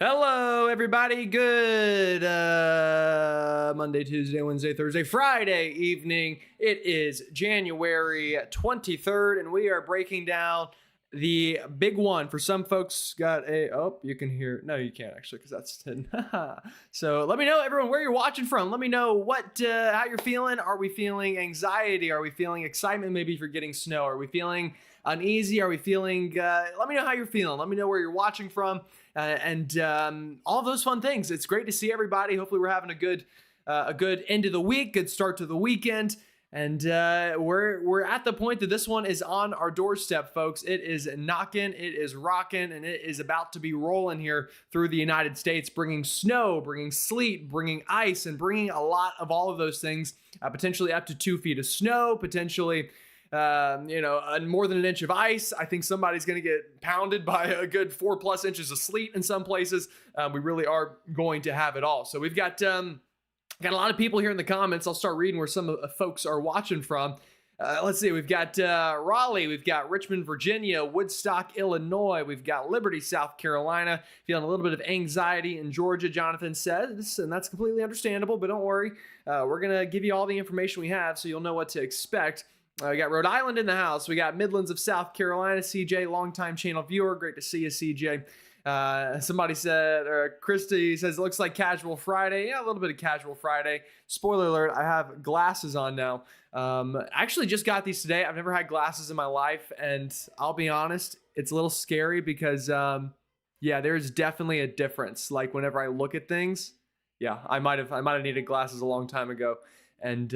Hello, everybody. Good Monday, Tuesday, Wednesday, Thursday, Friday evening. It is January 23rd, and we are breaking down the big one. For some folks, you can hear. No, you can't actually, because that's 10. So let me know, everyone, where you're watching from. Let me know how you're feeling. Are we feeling anxiety? Are we feeling excitement? Maybe if you're getting snow. Are we feeling uneasy? Are we feeling? Let me know how you're feeling. Let me know where you're watching from. And all of those fun things. It's great to see everybody. Hopefully, we're having a good end of the week, good start to the weekend, and we're at the point that this one is on our doorstep, folks. It is knocking, it is rocking, and it is about to be rolling here through the United States, bringing snow, bringing sleet, bringing ice, and bringing a lot of all of those things. Potentially up to 2 feet of snow, potentially more than an inch of ice. I think somebody's going to get pounded by a good 4+ inches of sleet in some places. We really are going to have it all. So we've got a lot of people here in the comments. I'll start reading where some of the folks are watching from. Let's see. We've got Raleigh. We've got Richmond, Virginia, Woodstock, Illinois. We've got Liberty, South Carolina. Feeling a little bit of anxiety in Georgia, Jonathan says, and that's completely understandable, but don't worry. We're going to give you all the information we have so you'll know what to expect. We got Rhode Island in the house. We got Midlands of South Carolina. CJ, longtime channel viewer. Great to see you, CJ. Somebody said, or Christy says, it looks like casual Friday. Yeah, a little bit of casual Friday. Spoiler alert, I have glasses on now. I actually just got these today. I've never had glasses in my life, and I'll be honest, it's a little scary because, there's definitely a difference. Like whenever I look at things, I might have needed glasses a long time ago. And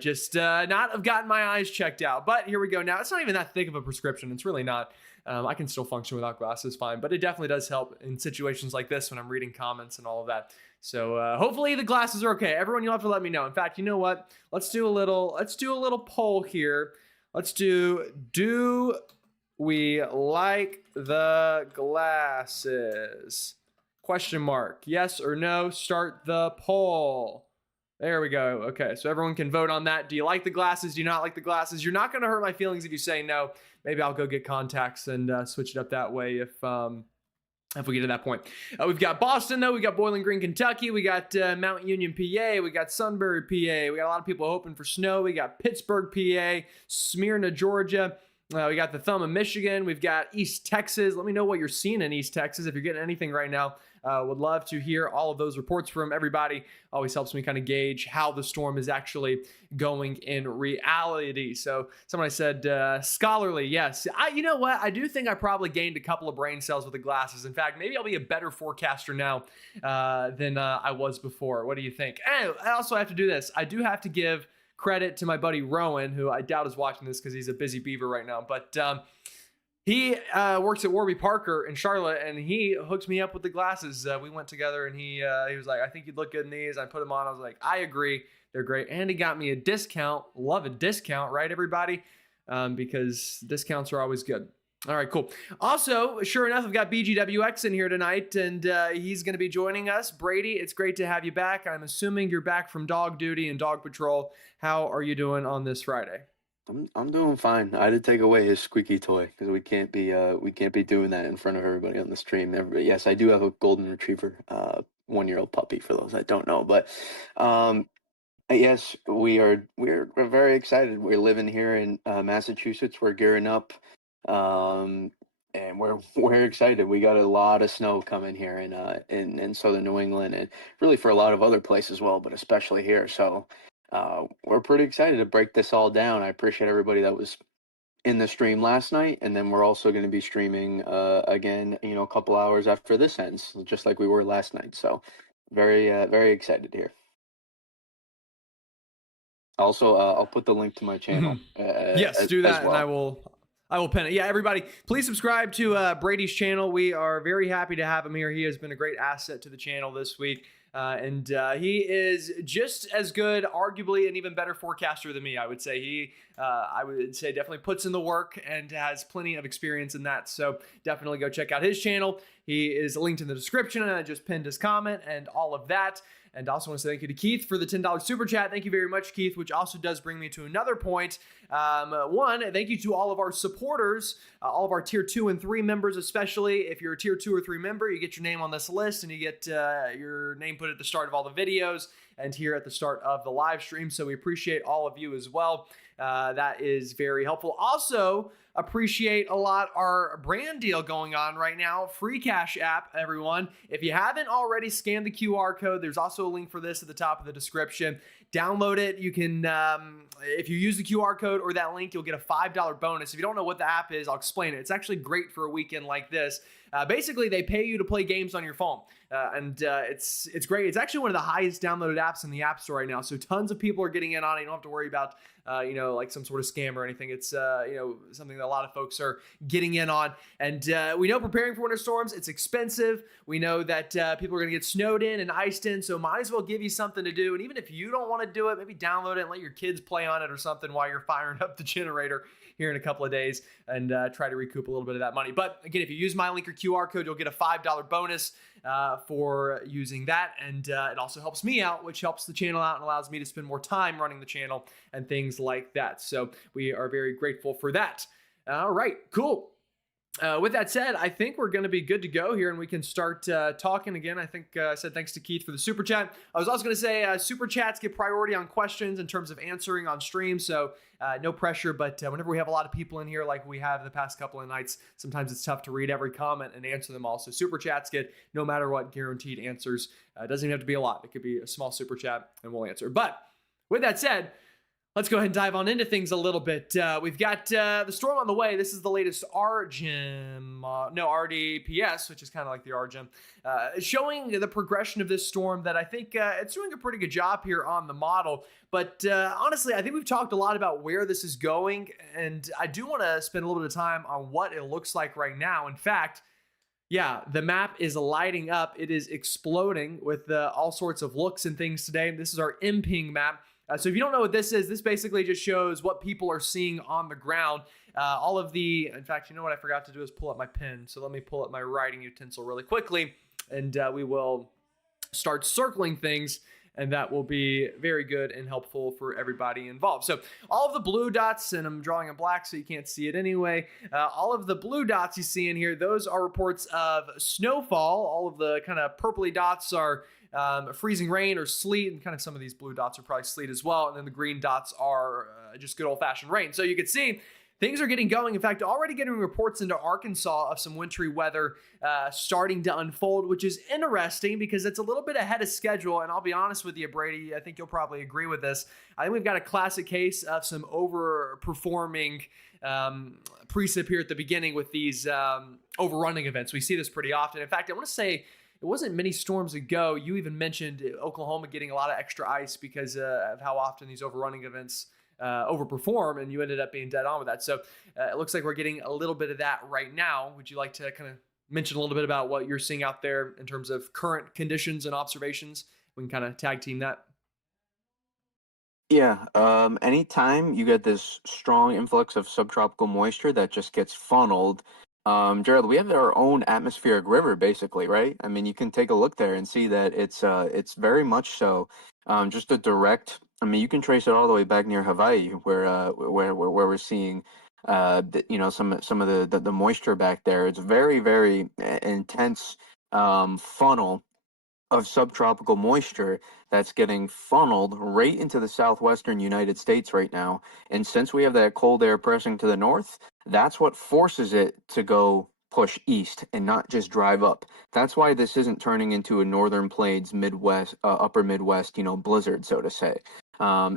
just not have gotten my eyes checked out. But here we go. Now, it's not even that thick of a prescription. It's really not. I can still function without glasses fine, but it definitely does help in situations like this when I'm reading comments and all of that. So hopefully the glasses are okay. Everyone, you'll have to let me know. In fact, you know what? Let's do a little poll here. Let's do we like the glasses? Question mark. Yes or no? Start the poll. There we go. Okay, so everyone can vote on that. Do you like the glasses? Do you not like the glasses? You're not going to hurt my feelings if you say no. Maybe I'll go get contacts and switch it up that way if we get to that point. We've got Boston, though. We got Bowling Green, Kentucky. We got Mount Union, PA. We got Sunbury, PA. We got a lot of people hoping for snow. We got Pittsburgh, PA. Smyrna, Georgia. We got the thumb of Michigan. We've got East Texas. Let me know what you're seeing in East Texas. If you're getting anything right now, would love to hear all of those reports from everybody. Always helps me kind of gauge how the storm is actually going in reality. So somebody said scholarly. Yes. You know what? I do think I probably gained a couple of brain cells with the glasses. In fact, maybe I'll be a better forecaster now than I was before. What do you think? And I also have to do this. I do have to give credit to my buddy Rowan, who I doubt is watching this because he's a busy beaver right now. But he works at Warby Parker in Charlotte, and he hooked me up with the glasses. We went together, and he was like, I think you'd look good in these. I put them on. I was like, I agree. They're great. And he got me a discount. Love a discount, right, everybody? Because discounts are always good. All right, cool. Also, sure enough, I've got BGWX in here tonight, and he's going to be joining us. Brady, it's great to have you back. I'm assuming you're back from dog duty and dog patrol. How are you doing on this Friday? I'm doing fine. I did take away his squeaky toy because we can't be doing that in front of everybody on the stream. Yes, I do have a golden retriever, 1-year-old puppy for those that don't know. But yes, we're very excited. We're living here in Massachusetts. We're gearing up, and we're excited. We got a lot of snow coming here in southern New England, and really for a lot of other places as well, but especially here. So. We're pretty excited to break this all down. I appreciate everybody that was in the stream last night, and then we're also going to be streaming again, a couple hours after this ends, just like we were last night. So very excited here. Also, I'll put the link to my channel. Yes, do that, well. And I will pin it. Yeah, everybody, please subscribe to Brady's channel. We are very happy to have him here. He has been a great asset to the channel this week. And he is just as good, arguably an even better forecaster than me. I would say I would say definitely puts in the work and has plenty of experience in that. So definitely go check out his channel. He is linked in the description, and I just pinned his comment and all of that. And I also want to say thank you to Keith for the $10 super chat. Thank you very much, Keith, which also does bring me to another point. One, thank you to all of our supporters, all of our tier 2 and 3 members, especially. If you're a tier 2 or 3 member, you get your name on this list and you get your name put at the start of all the videos and here at the start of the live stream. So we appreciate all of you as well. That is very helpful. Also, appreciate a lot our brand deal going on right now. Free Cash app, everyone. If you haven't already scanned the QR code, there's also a link for this at the top of the description. Download it. You can, if you use the QR code or that link, you'll get a $5 bonus. If you don't know what the app is, I'll explain it. It's actually great for a weekend like this. Basically, they pay you to play games on your phone, and it's great. It's actually one of the highest downloaded apps in the App Store right now. So tons of people are getting in on it. You don't have to worry about like some sort of scam or anything. It's something that a lot of folks are getting in on. And we know preparing for winter storms, it's expensive. We know that people are going to get snowed in and iced in, so might as well give you something to do. And even if you don't want to do it, maybe download it and let your kids play on it or something while you're firing up the generator here in a couple of days and try to recoup a little bit of that money. But again, if you use my link or QR code, you'll get a $5 bonus for using that. And it also helps me out, which helps the channel out and allows me to spend more time running the channel and things like that. So we are very grateful for that. All right, cool. With that said, I think we're going to be good to go here and we can start talking again. I think I said thanks to Keith for the super chat. I was also going to say super chats get priority on questions in terms of answering on stream. So no pressure, but whenever we have a lot of people in here like we have the past couple of nights, sometimes it's tough to read every comment and answer them all. So super chats get, no matter what, guaranteed answers. It doesn't even have to be a lot. It could be a small super chat and we'll answer. But with that said, let's go ahead and dive on into things a little bit. We've got the storm on the way. This is the latest RDPS, which is kind of like the RGEM, showing the progression of this storm that I think it's doing a pretty good job here on the model. But honestly, I think we've talked a lot about where this is going, and I do want to spend a little bit of time on what it looks like right now. In fact, yeah, the map is lighting up. It is exploding with all sorts of looks and things today. This is our MPing map. So if you don't know what this is, this basically just shows what people are seeing on the ground. In fact, you know what I forgot to do is pull up my pen. So let me pull up my writing utensil really quickly, and we will start circling things, and that will be very good and helpful for everybody involved. So all of the blue dots, and I'm drawing in black so you can't see it anyway, all of the blue dots you see in here, those are reports of snowfall. All of the kind of purpley dots are freezing rain or sleet, and kind of some of these blue dots are probably sleet as well. And then the green dots are just good old-fashioned rain. So you can see things are getting going. In fact, already getting reports into Arkansas of some wintry weather starting to unfold, which is interesting because it's a little bit ahead of schedule. And I'll be honest with you, Brady, I think you'll probably agree with this. I think we've got a classic case of some overperforming precip here at the beginning with these overrunning events. We see this pretty often. In fact, I want to say, it wasn't many storms ago, you even mentioned Oklahoma getting a lot of extra ice because of how often these overrunning events overperform, and you ended up being dead on with that. So it looks like we're getting a little bit of that right now. Would you like to kind of mention a little bit about what you're seeing out there in terms of current conditions and observations? We can kind of tag team that. Yeah, anytime you get this strong influx of subtropical moisture that just gets funneled, Gerald, we have our own atmospheric river, basically, right? I mean, you can take a look there and see that it's very much so, just a direct. I mean, you can trace it all the way back near Hawaii, where we're seeing, some of the moisture back there. It's very, very intense, funnel of subtropical moisture that's getting funneled right into the southwestern United States right now. And since we have that cold air pressing to the north, that's what forces it to go push east and not just drive up. That's why this isn't turning into a northern plains, Midwest, upper Midwest, blizzard, so to say.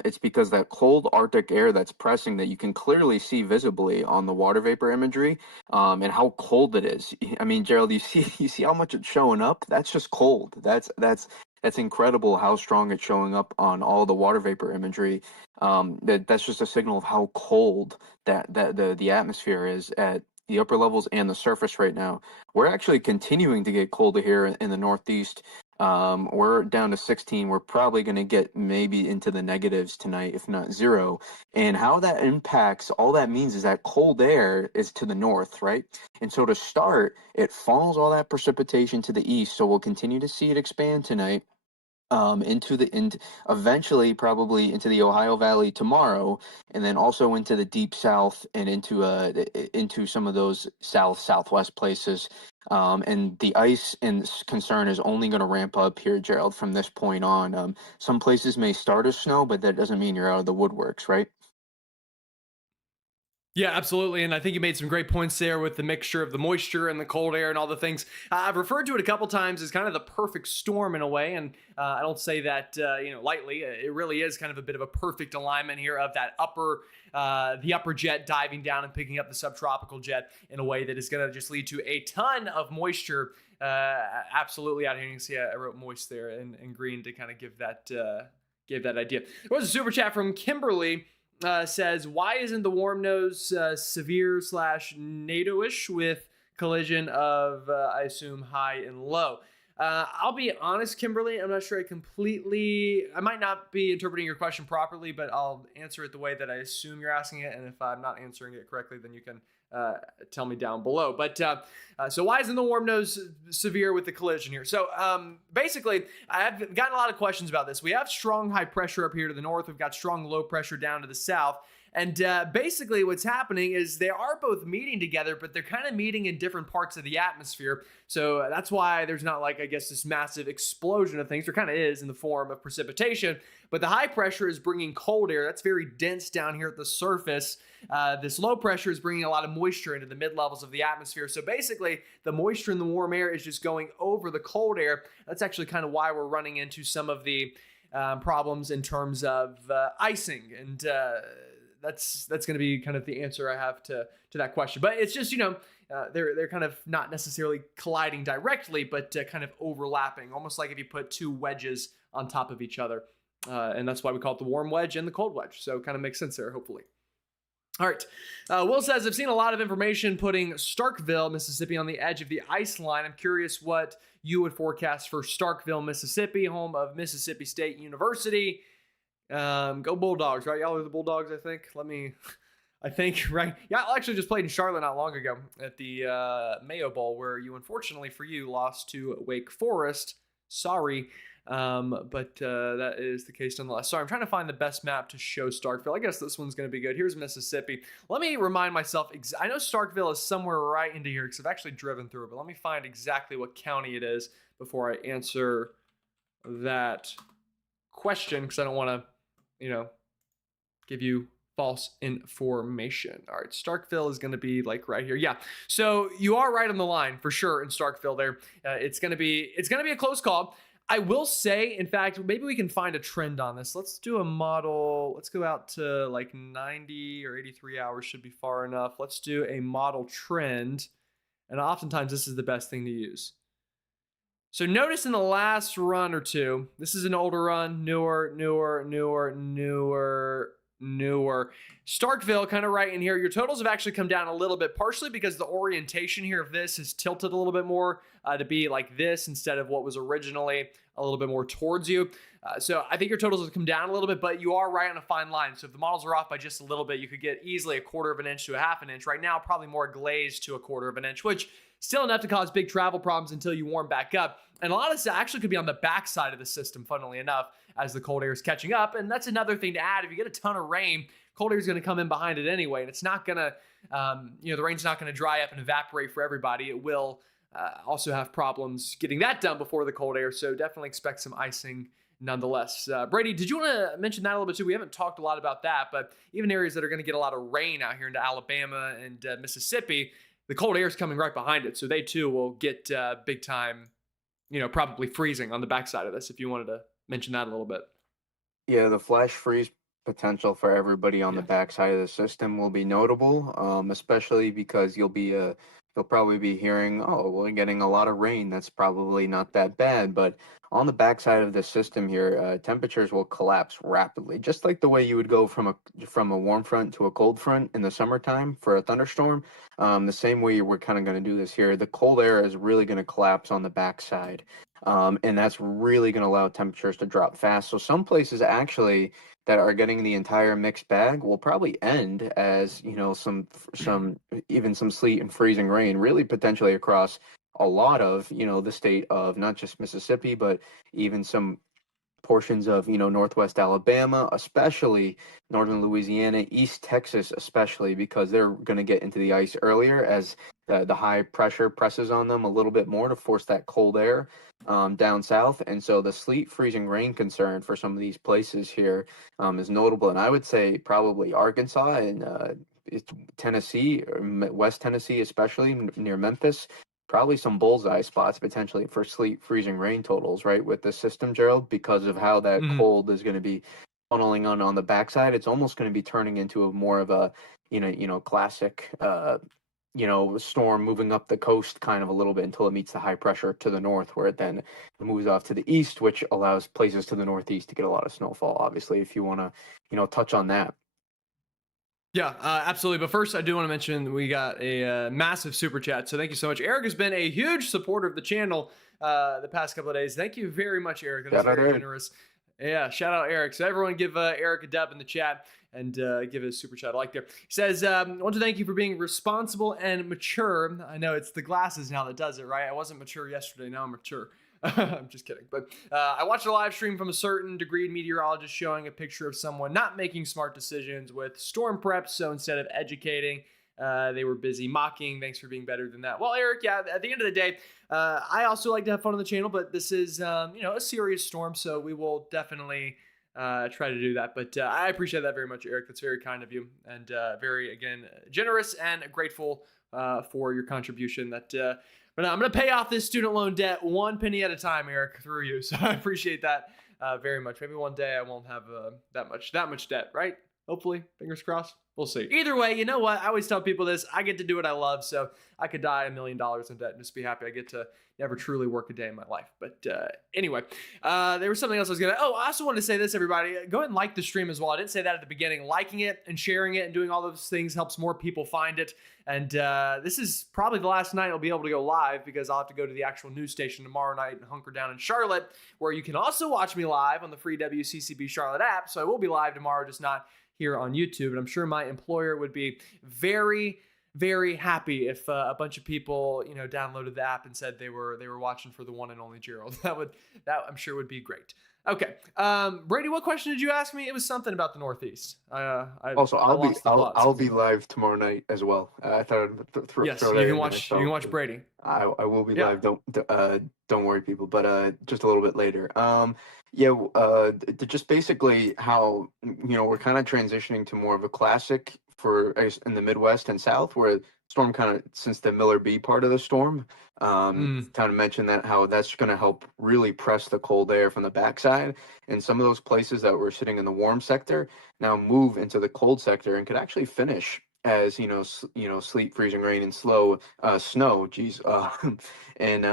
It's because that cold Arctic air that's pressing that you can clearly see visibly on the water vapor imagery, and how cold it is. I mean, Gerald, you see how much it's showing up? That's just cold. That's incredible how strong it's showing up on all the water vapor imagery. That's just a signal of how cold that the atmosphere is at the upper levels and the surface right now. We're actually continuing to get colder here in the Northeast. We're down to 16. We're probably going to get maybe into the negatives tonight, if not zero. And how that impacts, all that means is that cold air is to the north, right? And so to start, it funnels all that precipitation to the east. So we'll continue to see it expand tonight into eventually probably into the Ohio Valley tomorrow, and then also into the deep south and into some of those southwest places. And the ice and concern is only going to ramp up here, Gerald, from this point on. Some places may start as snow, but that doesn't mean you're out of the woodworks, right? Yeah, absolutely. And I think you made some great points there with the mixture of the moisture and the cold air and all the things. I've referred to it a couple times as kind of the perfect storm in a way. And I don't say that, lightly. It really is kind of a bit of a perfect alignment here of that the upper jet diving down and picking up the subtropical jet in a way that is going to just lead to a ton of moisture. Absolutely out here. You can see I wrote moist there in green to kind of give that idea. There was a super chat from Kimberly. Says, why isn't the warm nose severe slash NATO-ish with collision of, I assume, high and low? I'll be honest, Kimberly, I'm not sure I might not be interpreting your question properly, but I'll answer it the way that I assume you're asking it. And if I'm not answering it correctly, then you can tell me down below. But so why isn't the warm nose severe with the collision here? So basically, I've gotten a lot of questions about this. We have strong high pressure up here to the north. We've got strong low pressure down to the south. And basically what's happening is they are both meeting together, but they're kind of meeting in different parts of the atmosphere. So that's why there's not like, I guess, this massive explosion of things. There kind of is in the form of precipitation. But the high pressure is bringing cold air. That's very dense down here at the surface. This low pressure is bringing a lot of moisture into the mid-levels of the atmosphere. So basically, the moisture in the warm air is just going over the cold air. That's actually kind of why we're running into some of the problems in terms of icing. And that's going to be kind of the answer I have to that question. But it's just, they're kind of not necessarily colliding directly, but kind of overlapping, almost like if you put two wedges on top of each other. And that's why we call it the warm wedge and the cold wedge. So it kind of makes sense there, hopefully. All right. Will says, I've seen a lot of information putting Starkville, Mississippi on the edge of the ice line. I'm curious what you would forecast for Starkville, Mississippi, home of Mississippi State University. Go Bulldogs, right? Y'all are the Bulldogs, I think. I think, right? Yeah, I actually just played in Charlotte not long ago at the Mayo Bowl, where you, unfortunately for you, lost to Wake Forest. Sorry. But that is the case nonetheless. Sorry, I'm trying to find the best map to show Starkville. I guess this one's going to be good. Here's Mississippi. Let me remind myself. I know Starkville is somewhere right into here because I've actually driven through it, but let me find exactly what county it is before I answer that question because I don't want to, give you false information. All right, Starkville is going to be like right here. Yeah, so you are right on the line for sure in Starkville. There, it's going to be a close call. I will say, in fact, maybe we can find a trend on this. Let's do a model. Let's go out to like 90 or 83 hours should be far enough. Let's do a model trend. And oftentimes this is the best thing to use. So notice in the last run or two, this is an older run, newer. Starkville, kind of right in here. Your totals have actually come down a little bit, partially because the orientation here of this is tilted a little bit more to be like this instead of what was originally a little bit more towards you. So I think your totals have come down a little bit, but you are right on a fine line. So if the models are off by just a little bit, you could get easily a 1/4 of an inch to a 1/2 inch. Right now, probably more glazed to a 1/4 of an inch, which still enough to cause big travel problems until you warm back up. And a lot of this actually could be on the backside of the system, funnily enough, as the cold air is catching up. And that's another thing to add. If you get a ton of rain, cold air is going to come in behind it anyway. And it's not going to, the rain's not going to dry up and evaporate for everybody. It will also have problems getting that done before the cold air. So definitely expect some icing nonetheless. Brady, did you want to mention that a little bit too? We haven't talked a lot about that, but even areas that are going to get a lot of rain out here into Alabama and Mississippi, the cold air is coming right behind it. So they too will get big time, probably freezing on the backside of this, if you wanted to mention that a little bit. Yeah, the flash freeze potential for everybody on the backside of the system will be notable, especially because you'll probably be hearing, oh, we're getting a lot of rain. That's probably not that bad. But on the backside of the system here, temperatures will collapse rapidly, just like the way you would go from a warm front to a cold front in the summertime for a thunderstorm. The same way we're kind of going to do this here. The cold air is really going to collapse on the backside. and that's really going to allow temperatures to drop fast. So some places actually that are getting the entire mixed bag will probably end as, some even some sleet and freezing rain, really potentially across a lot of, the state of not just Mississippi, but even some portions of, northwest Alabama, especially northern Louisiana, East Texas, especially because they're going to get into the ice earlier as the high pressure presses on them a little bit more to force that cold air down south. And so the sleet, freezing rain concern for some of these places here is notable. And I would say probably Arkansas and Tennessee, or West Tennessee, especially near Memphis, probably some bullseye spots potentially for sleet, freezing rain totals, right? With the system, Gerald, because of how that Mhm. cold is going to be funneling on the backside. It's almost going to be turning into a more of a, classic, storm moving up the coast kind of a little bit until it meets the high pressure to the north, where it then moves off to the east, which allows places to the northeast to get a lot of snowfall. Obviously, if you want to, touch on that. Yeah, absolutely. But first, I do want to mention we got a massive super chat. So thank you so much. Eric has been a huge supporter of the channel the past couple of days. Thank you very much, Eric. That is Shout out very Eric. generous. Yeah, shout out Eric. So everyone give Eric a dub in the chat and give a super chat. I like there. He says, I want to thank you for being responsible and mature. I know it's the glasses now that does it, right? I wasn't mature yesterday. Now I'm mature. I'm just kidding. But I watched a live stream from a certain degreed meteorologist showing a picture of someone not making smart decisions with storm preps. So instead of educating, they were busy mocking. Thanks for being better than that. Well, Eric, yeah, at the end of the day, I also like to have fun on the channel, but this is, a serious storm. So we will definitely try to do that. But I appreciate that very much, Eric. That's very kind of you and very, again, generous and grateful for your contribution. But I'm going to pay off this student loan debt one penny at a time, Eric, through you. So I appreciate that very much. Maybe one day I won't have that much debt, right? Hopefully, fingers crossed. We'll see. Either way, you know what? I always tell people this. I get to do what I love, so I could die $1 million in debt and just be happy I get to never truly work a day in my life. But anyway, there was something else I was gonna. Oh, I also wanted to say this, everybody. Go ahead and like the stream as well. I didn't say that at the beginning. Liking it and sharing it and doing all those things helps more people find it. And this is probably the last night I'll be able to go live because I'll have to go to the actual news station tomorrow night and hunker down in Charlotte, where you can also watch me live on the free WCCB Charlotte app. So I will be live tomorrow, just not here on YouTube. And I'm sure my employer would be very, very happy if a bunch of people, downloaded the app and said they were watching for the one and only Gerald. That I'm sure would be great. Okay, Brady, what question did you ask me? It was something about the Northeast. Also, I lost the plot. I'll be live tomorrow night as well. I thought I'd Yes, throw you that can in there. watch. You can watch Brady. I will be Yeah. live. Don't worry, people. But just a little bit later. Yeah. Just basically how we're kind of transitioning to more of a classic for I guess, in the Midwest and South, where storm kind of since the Miller B part of the storm, Mm. kind of mentioned that how that's going to help really press the cold air from the backside, and some of those places that were sitting in the warm sector now move into the cold sector and could actually finish as sleet, freezing rain, and snow. Geez, and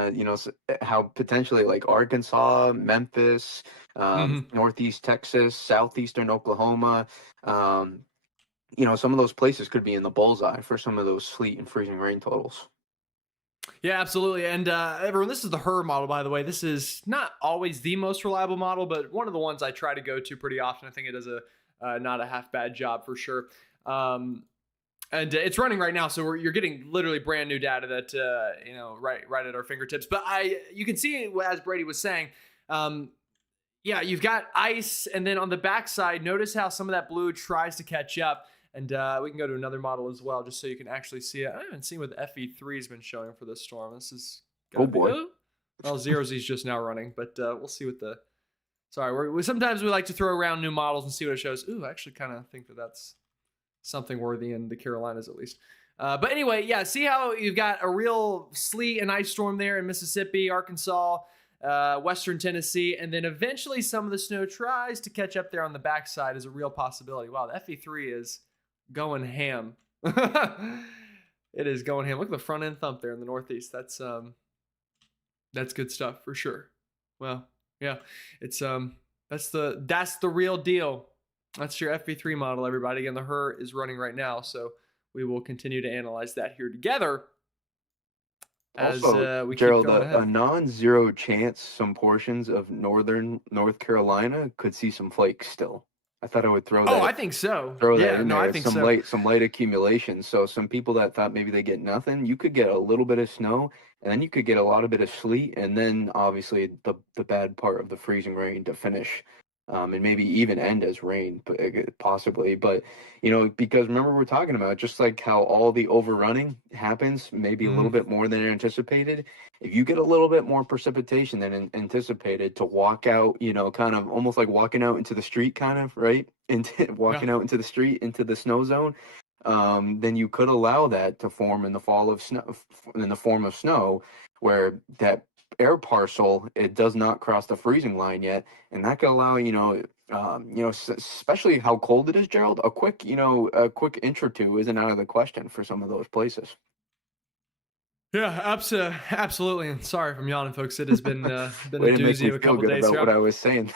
how potentially like Arkansas, Memphis, Hmm. Northeast Texas, southeastern Oklahoma. Some of those places could be in the bullseye for some of those sleet and freezing rain totals. Yeah, absolutely. And everyone, this is the HER model, by the way. This is not always the most reliable model, but one of the ones I try to go to pretty often. I think it does a not a half bad job for sure. And it's running right now, so you're getting literally brand new data that right at our fingertips. But you can see, as Brady was saying, yeah, you've got ice, and then on the backside, notice how some of that blue tries to catch up. And we can go to another model as well, just so you can actually see it. I haven't seen what the FE3 has been showing for this storm. This is Oh boy. Well, Zero Z's just now running, but we'll see what the. Sorry, sometimes we like to throw around new models and see what it shows. Ooh, I actually kind of think that that's something worthy in the Carolinas at least. But anyway, yeah, see how you've got a real sleet and ice storm there in Mississippi, Arkansas, Western Tennessee, and then eventually some of the snow tries to catch up there on the backside is a real possibility. Wow, the FE3 is going ham. It is going ham. Look at the front end thump there in the Northeast. That's good stuff for sure. Well, yeah, it's that's the real deal. That's your FV3 model, everybody. Again, the HER is running right now, so we will continue to analyze that here together. as Also, we keep Gerald, going a ahead. non-zero chance some portions of northern North Carolina could see some flakes still. I thought I would Oh, I think so. throw that Yeah, in no, there I as think so. some light accumulation. So some people that thought maybe they get nothing, you could get a little bit of snow, and then you could get a lot of bit of sleet, and then obviously the bad part of the freezing rain to finish, and maybe even end as rain, possibly. But because remember we're talking about just like how all the overrunning happens, maybe a little Mm, bit more than anticipated. If you get a little bit more precipitation than anticipated to walk out, kind of almost like walking out into the street, kind of, right? Into yeah. walking out into the street, into the snow zone, then you could allow that to form in the fall of snow, in the form of snow, where that air parcel it does not cross the freezing line yet, and that could allow especially how cold it is, Gerald. A quick inch or two isn't out of the question for some of those places. Yeah, absolutely. And sorry if I'm yawning, folks. It has been a Way to make doozy me of a feel couple good days about what here. I was saying.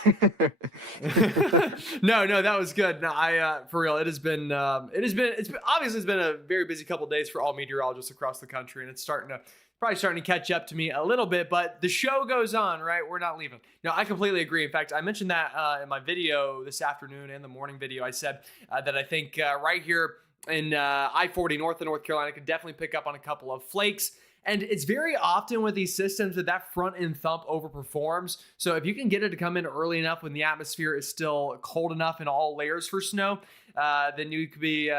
No, that was good. No, I for real, it's been obviously it's been a very busy couple days for all meteorologists across the country, and it's probably starting to catch up to me a little bit. But the show goes on, right? We're not leaving. No, I completely agree. In fact, I mentioned that in my video this afternoon and the morning video. I said that I think right here in I-40 north of North Carolina could definitely pick up on a couple of flakes. And it's very often with these systems that front end thump overperforms. So if you can get it to come in early enough when the atmosphere is still cold enough in all layers for snow, then you could be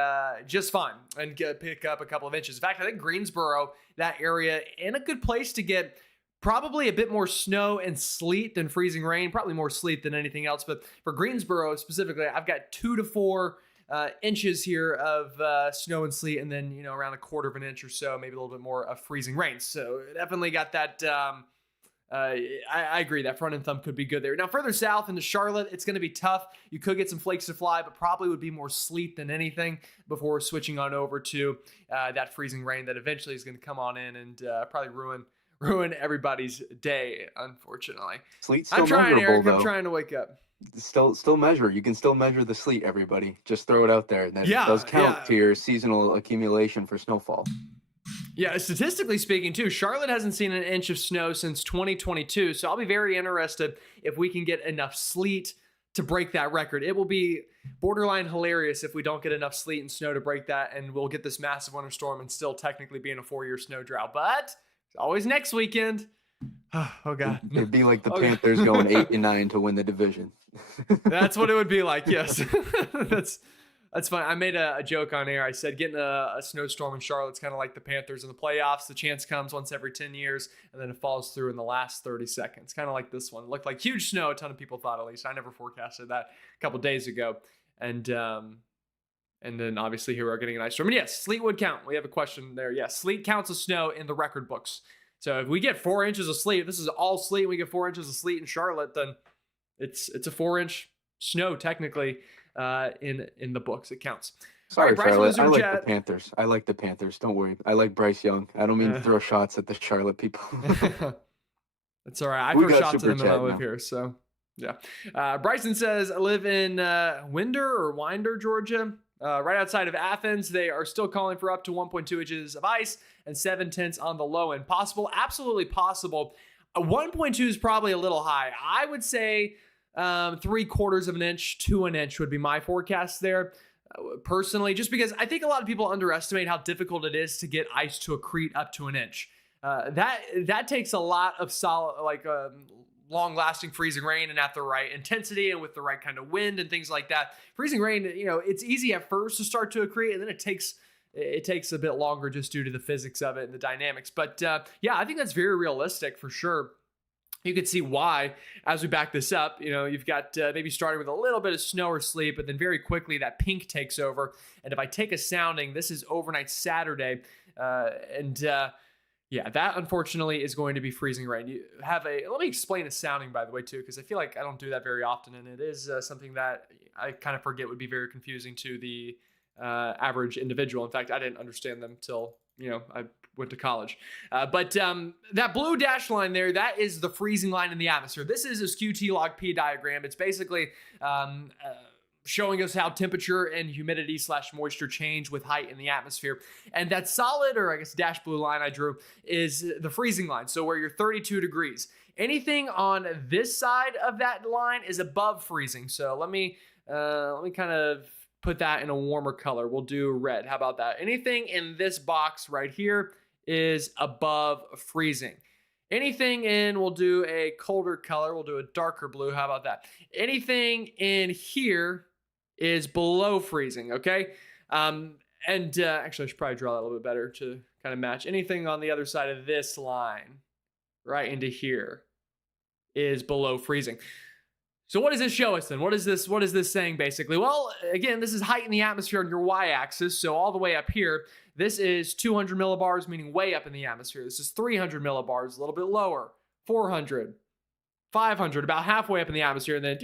just fine and pick up a couple of inches. In fact, I think Greensboro, that area, in a good place to get probably a bit more snow and sleet than freezing rain, probably more sleet than anything else. But for Greensboro specifically, I've got 2 to 4 inches here of snow and sleet, and then around a quarter of an inch or so, maybe a little bit more of freezing rain. So definitely got that. I agree that front end thumb could be good there. Now further south into Charlotte, it's going to be tough. You could get some flakes to fly, but probably would be more sleet than anything before switching on over to that freezing rain that eventually is going to come on in and probably ruin everybody's day. Unfortunately, Sleet's I'm still trying, measurable, Eric. I'm though. trying to wake up. Still measure. You can still measure the sleet, everybody. Just throw it out there. That it does Yeah, count yeah. to your seasonal accumulation for snowfall. Yeah, statistically speaking, too, Charlotte hasn't seen an inch of snow since 2022. So I'll be very interested if we can get enough sleet to break that record. It will be borderline hilarious if we don't get enough sleet and snow to break that, and we'll get this massive winter storm and still technically be in a 4-year snow drought. But it's always next weekend. Oh, God. It'd be like the Oh, God. Panthers going 8-9 to win the division. That's what it would be like. Yes. That's fine. I made a joke on air. I said getting a snowstorm in Charlotte's kind of like the Panthers in the playoffs. The chance comes once every 10 years, and then it falls through in the last 30 seconds. Kind of like this one. It looked like huge snow. A ton of people thought, at least. I never forecasted that a couple days ago. And then obviously here we're getting an ice storm. And yes, sleet would count. We have a question there. Yes, sleet counts as snow in the record books. So if we get 4 inches of sleet, if this is all sleet, and we get 4 inches of sleet in Charlotte, then it's a 4-inch snow technically in the books. It counts. All Sorry, right, Bryce Charlotte. I Wizard like the Jet. Panthers. I like the Panthers. Don't worry. I like Bryce Young. I don't mean to throw shots at the Charlotte people. It's all right. I We throw got shots at super them and I chat live now. here. So yeah. Bryson says, I live in Winder, Georgia. Right outside of Athens. They are still calling for up to 1.2 inches of ice and 7/10 on the low end. Possible? Absolutely possible. 1.2 is probably a little high. I would say 3/4 of an inch to an inch would be my forecast there. Personally, just because I think a lot of people underestimate how difficult it is to get ice to accrete up to an inch. That takes a lot of solid, long-lasting freezing rain and at the right intensity and with the right kind of wind and things like that. Freezing rain, it's easy at first to start to accrete, and then it takes a bit longer just due to the physics of it and the dynamics. But I think that's very realistic for sure. You can see why as we back this up. You've got maybe starting with a little bit of snow or sleet, but then very quickly that pink takes over. And if I take a sounding, this is overnight Saturday, that unfortunately is going to be freezing rain. Let me explain a sounding, by the way, too, because I feel like I don't do that very often, and it is something that I kind of forget would be very confusing to the average individual. In fact, I didn't understand them till I went to college. But that blue dashed line there, that is the freezing line in the atmosphere. This is a skew T log P diagram. It's basically showing us how temperature and humidity / moisture change with height in the atmosphere. And that solid, or I guess dash blue line I drew, is the freezing line. So where you're 32 degrees. Anything on this side of that line is above freezing. So let me kind of put that in a warmer color. We'll do red. How about that? Anything in this box right here is above freezing. Anything in, we'll do a colder color. We'll do a darker blue. How about that? Anything in here is below freezing, okay? Actually, I should probably draw that a little bit better to kind of match. Anything on the other side of this line, right into here, is below freezing. So what does this show us then? What is this saying basically? Well, again, this is height in the atmosphere on your y-axis. So all the way up here, this is 200 millibars, meaning way up in the atmosphere. This is 300 millibars, a little bit lower, 400, 500, about halfway up in the atmosphere, and then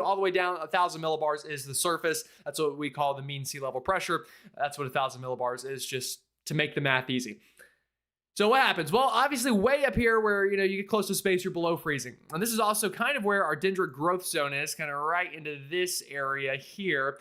all the way down 1,000 millibars is the surface. That's what we call the mean sea level pressure. That's what 1,000 millibars is, just to make the math easy. So what happens? Well, obviously way up here where, you get close to space, you're below freezing. And this is also kind of where our dendritic growth zone is, kind of right into this area here,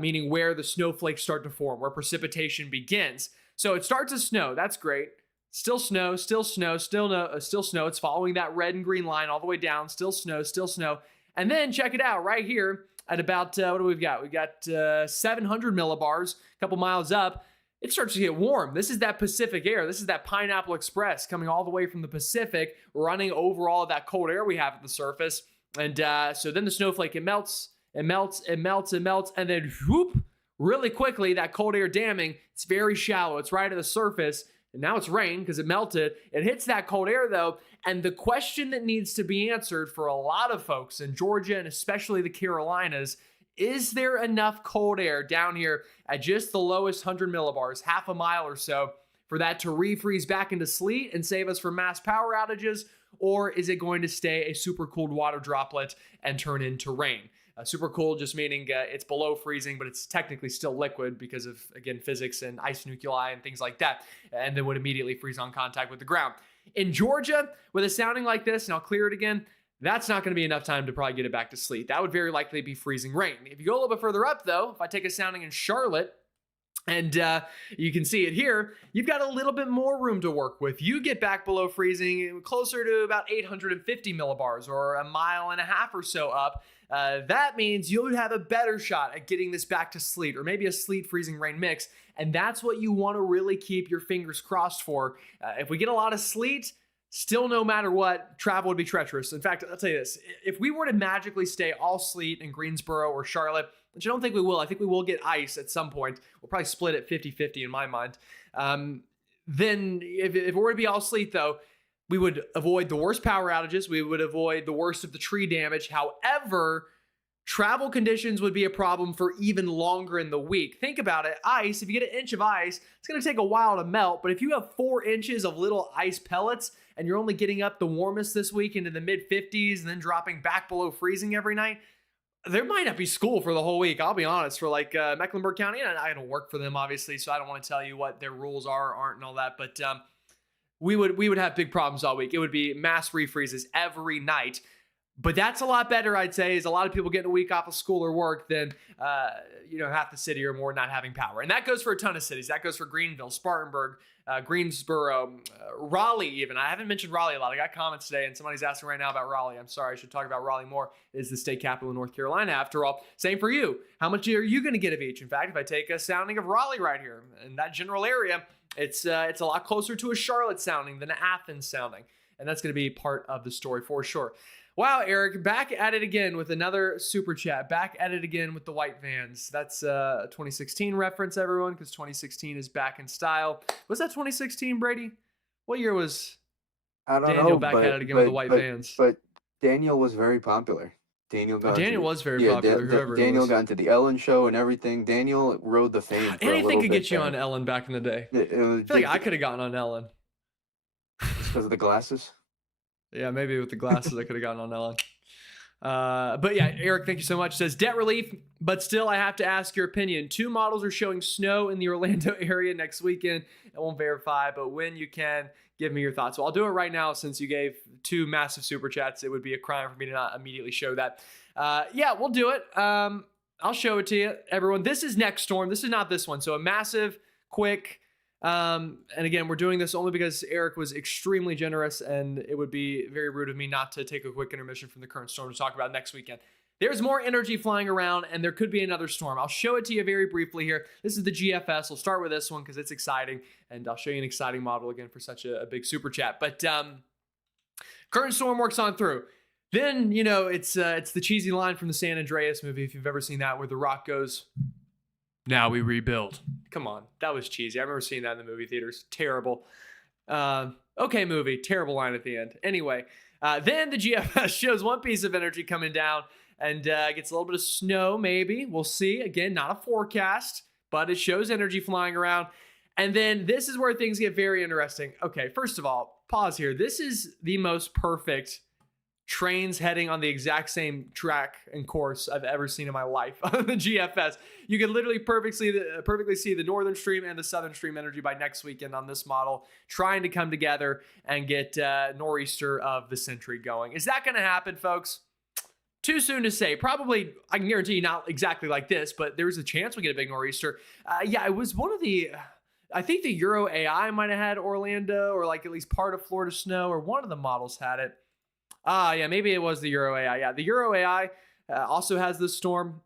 meaning where the snowflakes start to form, where precipitation begins. So it starts to snow. That's great. Still snow, still snow, still snow. It's following that red and green line all the way down. Still snow, still snow. And then check it out right here at about, what do we've got? We've got 700 millibars, a couple miles up. It starts to get warm. This is that Pacific air. This is that Pineapple Express coming all the way from the Pacific, running over all of that cold air we have at the surface. And so then the snowflake, it melts, and then whoop, really quickly, that cold air damming, it's very shallow. It's right at the surface. And now it's rain because it melted. It hits that cold air though. And the question that needs to be answered for a lot of folks in Georgia and especially the Carolinas, is there enough cold air down here at just the lowest 100 millibars, half a mile or so, for that to refreeze back into sleet and save us from mass power outages? Or is it going to stay a super cooled water droplet and turn into rain? Super cooled just meaning it's below freezing, but it's technically still liquid because of, again, physics and ice nuclei and things like that, and then would immediately freeze on contact with the ground. In Georgia, with a sounding like this, and I'll clear it again, that's not going to be enough time to probably get it back to sleet. That would very likely be freezing rain. If you go a little bit further up, though, if I take a sounding in Charlotte, and you can see it here, you've got a little bit more room to work with. You get back below freezing, closer to about 850 millibars, or a mile and a half or so up. That means you'll have a better shot at getting this back to sleet, or maybe a sleet freezing rain mix. And that's what you want to really keep your fingers crossed for. If we get a lot of sleet, still, no matter what, travel would be treacherous. In fact, I'll tell you this. If we were to magically stay all sleet in Greensboro or Charlotte, which I don't think we will. I think we will get ice at some point. We'll probably split it 50-50 in my mind. Then if it were to be all sleet, though, we would avoid the worst power outages. We would avoid the worst of the tree damage. However, travel conditions would be a problem for even longer in the week. Think about it. Ice, if you get an inch of ice, it's going to take a while to melt. But if you have 4 inches of little ice pellets and you're only getting up the warmest this week into the mid 50s and then dropping back below freezing every night, there might not be school for the whole week. I'll be honest, for like Mecklenburg County, and I don't work for them, obviously, so I don't want to tell you what their rules are or aren't and all that. But we would have big problems all week. It would be mass refreezes every night. But that's a lot better, I'd say, is a lot of people getting a week off of school or work than, half the city or more not having power. And that goes for a ton of cities. That goes for Greenville, Spartanburg, Greensboro, Raleigh even. I haven't mentioned Raleigh a lot. I got comments today, and somebody's asking right now about Raleigh. I'm sorry, I should talk about Raleigh more. It's the state capital of North Carolina, after all. Same for you. How much are you going to get of each? In fact, if I take a sounding of Raleigh right here, in that general area, it's a lot closer to a Charlotte sounding than an Athens sounding. And that's going to be part of the story for sure. Wow, Eric, back at it again with another super chat. Back at it again with the white vans. That's a 2016 reference, everyone, because 2016 is back in style. Was that 2016, Brady? What year was Daniel back at it again with the white vans? But Daniel was very popular. Daniel was very popular. Daniel got into the Ellen show and everything. Daniel rode the fame. Anything could get you on Ellen back in the day. I feel like I could have gotten on Ellen. Because of the glasses? Yeah, maybe with the glasses I could have gotten on Ellen. But yeah, Eric, thank you so much. Says debt relief, but still I have to ask your opinion. 2 models are showing snow in the Orlando area next weekend. I won't verify, but when you can, give me your thoughts. Well, I'll do it right now since you gave 2 massive super chats. It would be a crime for me to not immediately show that. Yeah, we'll do it. I'll show it to you, everyone. This is next storm. This is not this one. So a massive, quick, and again, we're doing this only because Eric was extremely generous, and it would be very rude of me not to take a quick intermission from the current storm to talk about next weekend. There's more energy flying around, and there could be another storm. I'll show it to you very briefly here. This is the GFS. We'll start with this one because it's exciting, and I'll show you an exciting model again for such a big super chat. But current storm works on through. Then, it's the cheesy line from the San Andreas movie, if you've ever seen that, where The Rock goes, "Now we rebuild." Come on, that was cheesy. I remember seeing that in the movie theaters. Terrible. Okay movie, terrible line at the end. Anyway, then the GFS shows one piece of energy coming down and gets a little bit of snow, maybe. We'll see. Again, not a forecast, but it shows energy flying around. And then this is where things get very interesting. Okay, first of all, pause here. This is the most perfect trains heading on the exact same track and course I've ever seen in my life on the GFS. You can literally perfectly see the northern stream and the southern stream energy by next weekend on this model, trying to come together and get nor'easter of the century going. Is that going to happen, folks? Too soon to say. Probably, I can guarantee you, not exactly like this, but there's a chance we get a big nor'easter. Yeah, it was one of the, I think the Euro AI might have had Orlando, or like at least part of Florida snow, or one of the models had it. Yeah, maybe it was the Euro AI. Yeah, the Euro AI also has this storm.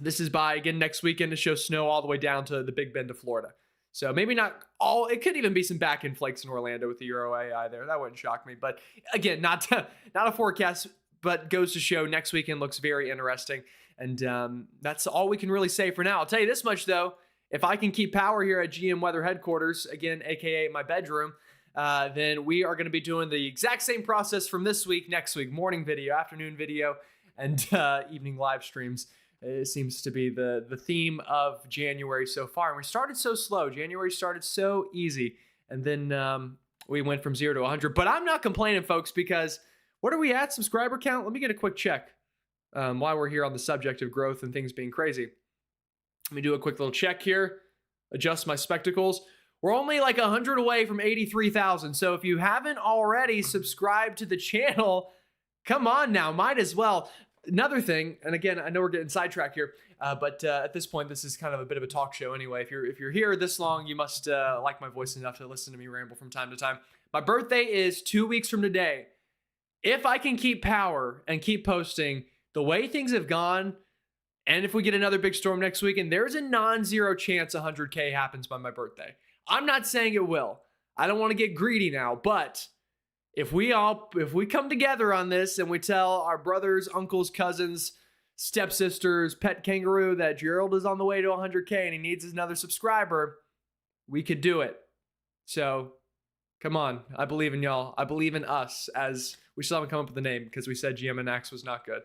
This is by, again, next weekend to show snow all the way down to the Big Bend of Florida. So maybe not all, it could even be some back-end flakes in Orlando with the Euro AI there. That wouldn't shock me. But again, not a forecast, but goes to show next weekend looks very interesting. And that's all we can really say for now. I'll tell you this much, though. If I can keep power here at GM Weather headquarters, again, aka my bedroom, then we are going to be doing the exact same process from this week, next week. Morning video, afternoon video, and evening live streams. It seems to be the theme of January so far. And we started so slow. January started so easy. And then we went from 0 to 100. But I'm not complaining, folks, because what are we at? Subscriber count? Let me get a quick check while we're here on the subject of growth and things being crazy. Let me do a quick little check here. Adjust my spectacles. We're only like 100 away from 83,000. So if you haven't already subscribed to the channel, come on now, might as well. Another thing, and again, I know we're getting sidetracked here, but at this point, this is kind of a bit of a talk show anyway. If you're here this long, you must like my voice enough to listen to me ramble from time to time. My birthday is 2 weeks from today. If I can keep power and keep posting the way things have gone, and if we get another big storm next week, and there's a non-zero chance 100K happens by my birthday. I'm not saying it will. I don't want to get greedy now, but if we come together on this and we tell our brothers, uncles, cousins, stepsisters, pet kangaroo that Gerald is on the way to 100K and he needs another subscriber, we could do it. So come on. I believe in y'all. I believe in us, as we still haven't come up with a name because we said GMNX was not good.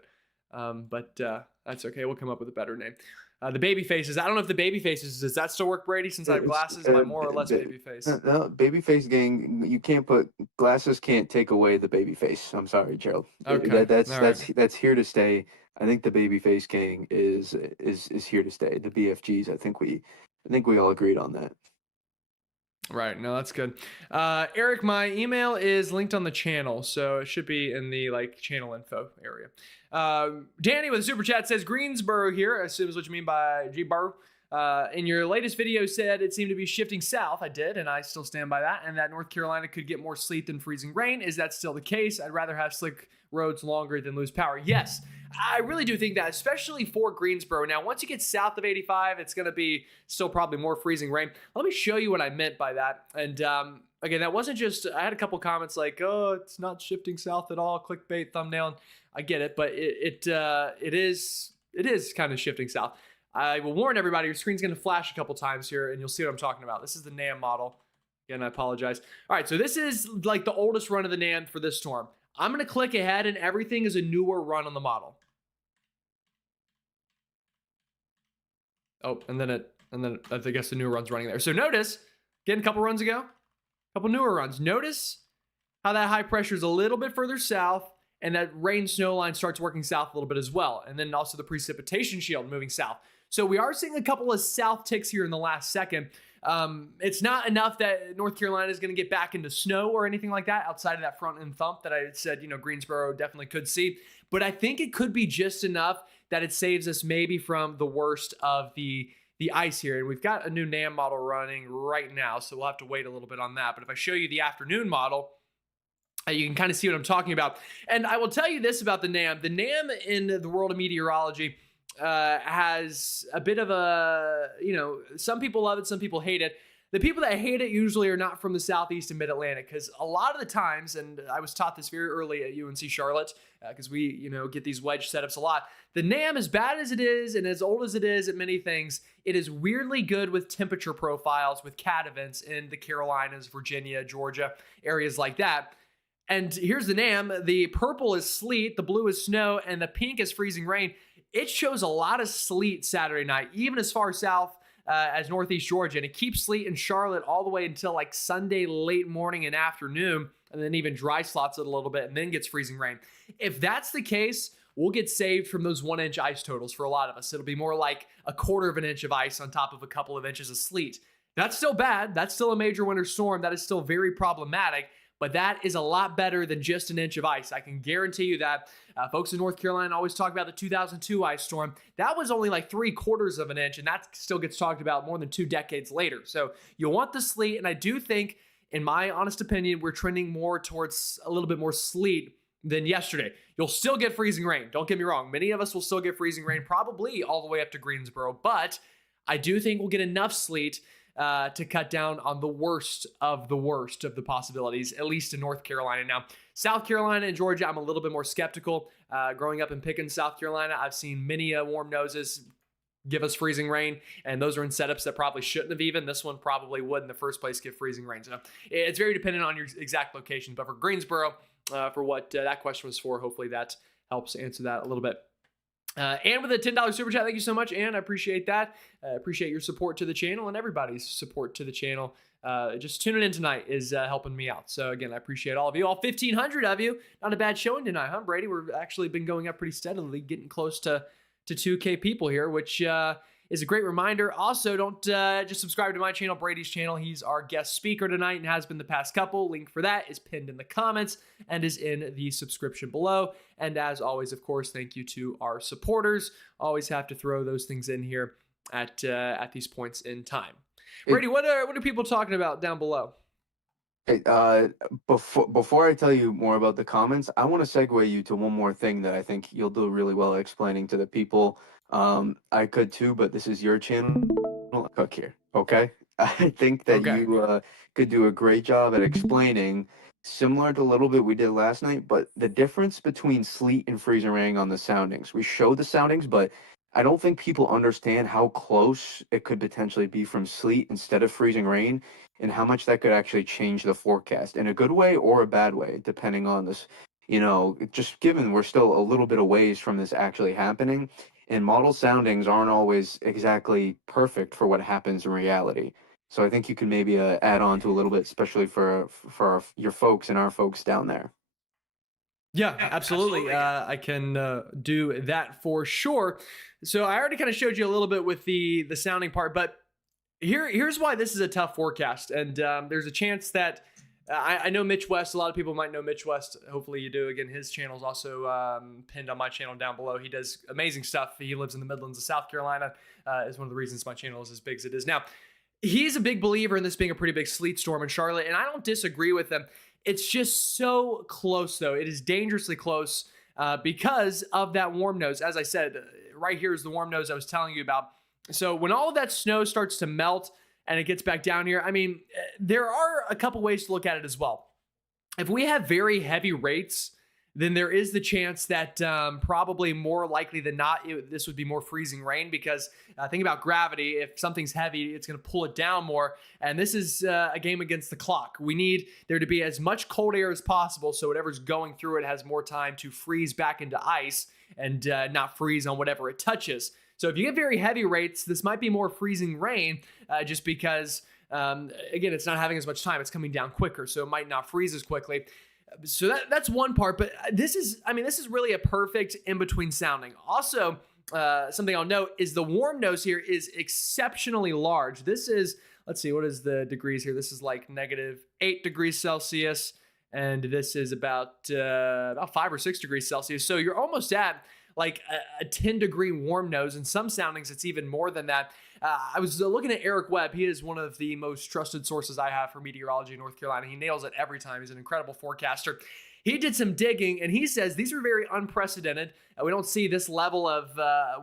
But that's okay. We'll come up with a better name. The baby faces. I don't know if the baby faces, does that still work, Brady? Since I have glasses, am I more or less baby face? No, baby face gang. You can't put glasses. Can't take away the baby face. I'm sorry, Gerald. Okay, That's here to stay. I think the baby face gang is here to stay. The BFGs. I think we all agreed on that. Right. No, that's good. Eric, my email is linked on the channel, so it should be in the channel info area. Danny with a super chat says Greensboro here. I assume is what you mean by G-Borough. In your latest video said it seemed to be shifting south. I did, and I still stand by that. And that North Carolina could get more sleet than freezing rain. Is that still the case? I'd rather have slick roads longer than lose power. Yes, I really do think that, especially for Greensboro. Now, once you get south of 85, it's going to be still probably more freezing rain. Let me show you what I meant by that. And again, that wasn't just, I had a couple comments like, oh, it's not shifting south at all, clickbait, thumbnail. I get it, but it is kind of shifting south. I will warn everybody, your screen's going to flash a couple times here, and you'll see what I'm talking about. This is the NAM model. Again, I apologize. All right, so this is like the oldest run of the NAM for this storm. I'm going to click ahead, and everything is a newer run on the model. Oh, and then I guess the newer run's running there. So notice, again, a couple runs ago, a couple newer runs. Notice how that high pressure is a little bit further south, and that rain snow line starts working south a little bit as well. And then also the precipitation shield moving south. So we are seeing a couple of south ticks here in the last second. It's not enough that North Carolina is going to get back into snow or anything like that outside of that front end thump that I said, Greensboro definitely could see. But I think it could be just enough that it saves us maybe from the worst of the ice here. And we've got a new NAM model running right now, so we'll have to wait a little bit on that. But if I show you the afternoon model, you can kind of see what I'm talking about. And I will tell you this about the NAM. The NAM in the world of meteorology has a bit of a, some people love it, some people hate it. The people that hate it usually are not from the Southeast and Mid-Atlantic, because a lot of the times, and I was taught this very early at UNC Charlotte, because we, get these wedge setups a lot. The NAM, as bad as it is and as old as it is at many things, it is weirdly good with temperature profiles, with CAT events in the Carolinas, Virginia, Georgia, areas like that. And here's the NAM. The purple is sleet, the blue is snow, and the pink is freezing rain. It shows a lot of sleet Saturday night, even as far south as Northeast Georgia. And it keeps sleet in Charlotte all the way until like Sunday late morning and afternoon, and then even dry slots it a little bit and then gets freezing rain. If that's the case, we'll get saved from those 1 inch ice totals for a lot of us. It'll be more like a 1/4 of an inch of ice on top of a couple of inches of sleet. That's still bad. That's still a major winter storm. That is still very problematic. But that is a lot better than just an inch of ice. I can guarantee you that. Folks in North Carolina always talk about the 2002 ice storm. That was only like 3/4 of an inch, and that still gets talked about more than 2 decades later. So you want the sleet, and I do think, in my honest opinion, we're trending more towards a little bit more sleet than yesterday. You'll still get freezing rain. Don't get me wrong. Many of us will still get freezing rain, probably all the way up to Greensboro, but I do think we'll get enough sleet to cut down on the worst of the possibilities, at least in North Carolina. Now, South Carolina and Georgia, I'm a little bit more skeptical. Growing up in Pickens, South Carolina, I've seen many warm noses give us freezing rain, and those are in setups that probably shouldn't have even. This one probably would in the first place give freezing rain. So it's very dependent on your exact location. But for Greensboro, for what that question was for, hopefully that helps answer that a little bit. And with a $10 super chat, thank you so much, and I appreciate that. I appreciate your support to the channel and everybody's support to the channel. Just tuning in tonight is helping me out. So again, I appreciate all of you, all 1,500 of you. Not a bad showing tonight, huh, Brady? We've actually been going up pretty steadily, getting close to 2K people here, which is a great reminder. Also, don't just subscribe to my channel, Brady's channel. He's our guest speaker tonight and has been the past couple. Link for that is pinned in the comments and is in the subscription below. And as always, of course, thank you to our supporters. Always have to throw those things in here at these points in time. Brady, what are people talking about down below? Hey, before I tell you more about the comments, I want to segue you to one more thing that I think you'll do really well explaining to the people. I could too, but this is your channel. Cook here, okay? I think that you could do a great job at explaining, similar to a little bit we did last night, but the difference between sleet and freezing rain on the soundings. We showed the soundings, but I don't think people understand how close it could potentially be from sleet instead of freezing rain, and how much that could actually change the forecast in a good way or a bad way, depending on this. Just given we're still a little bit of ways from this actually happening, and model soundings aren't always exactly perfect for what happens in reality. So I think you can maybe add on to a little bit, especially for your folks and our folks down there. Yeah, absolutely. I can do that for sure. So I already kind of showed you a little bit with the sounding part, but here's why this is a tough forecast. And there's a chance that I know Mitch West. A lot of people might know Mitch West. Hopefully you do. Again, his channel is also pinned on my channel down below. He does amazing stuff. He lives in the Midlands of South Carolina. Is one of the reasons my channel is as big as it is now. He's a big believer in this being a pretty big sleet storm in Charlotte, and I don't disagree with him. It's just so close, though. It is dangerously close because of that warm nose. As I said, right here is the warm nose I was telling you about. So when all of that snow starts to melt and it gets back down here, I mean, there are a couple ways to look at it as well. If we have very heavy rates, then there is the chance that probably more likely than not, this would be more freezing rain, because think about gravity. If something's heavy, it's going to pull it down more. And this is a game against the clock. We need there to be as much cold air as possible, so whatever's going through it has more time to freeze back into ice and not freeze on whatever it touches. So if you get very heavy rates, this might be more freezing rain just because, again, it's not having as much time. It's coming down quicker, so it might not freeze as quickly. So that's one part, but this is really a perfect in-between sounding. Also, something I'll note is the warm nose here is exceptionally large. This is, let's see, what is the degrees here? This is like -8 degrees Celsius, and this is about 5 or 6 degrees Celsius. So you're almost at like a 10-degree warm nose. And some soundings, it's even more than that. I was looking at Eric Webb. He is one of the most trusted sources I have for meteorology in North Carolina. He nails it every time. He's an incredible forecaster. He did some digging, and he says these are very unprecedented. We don't see this level of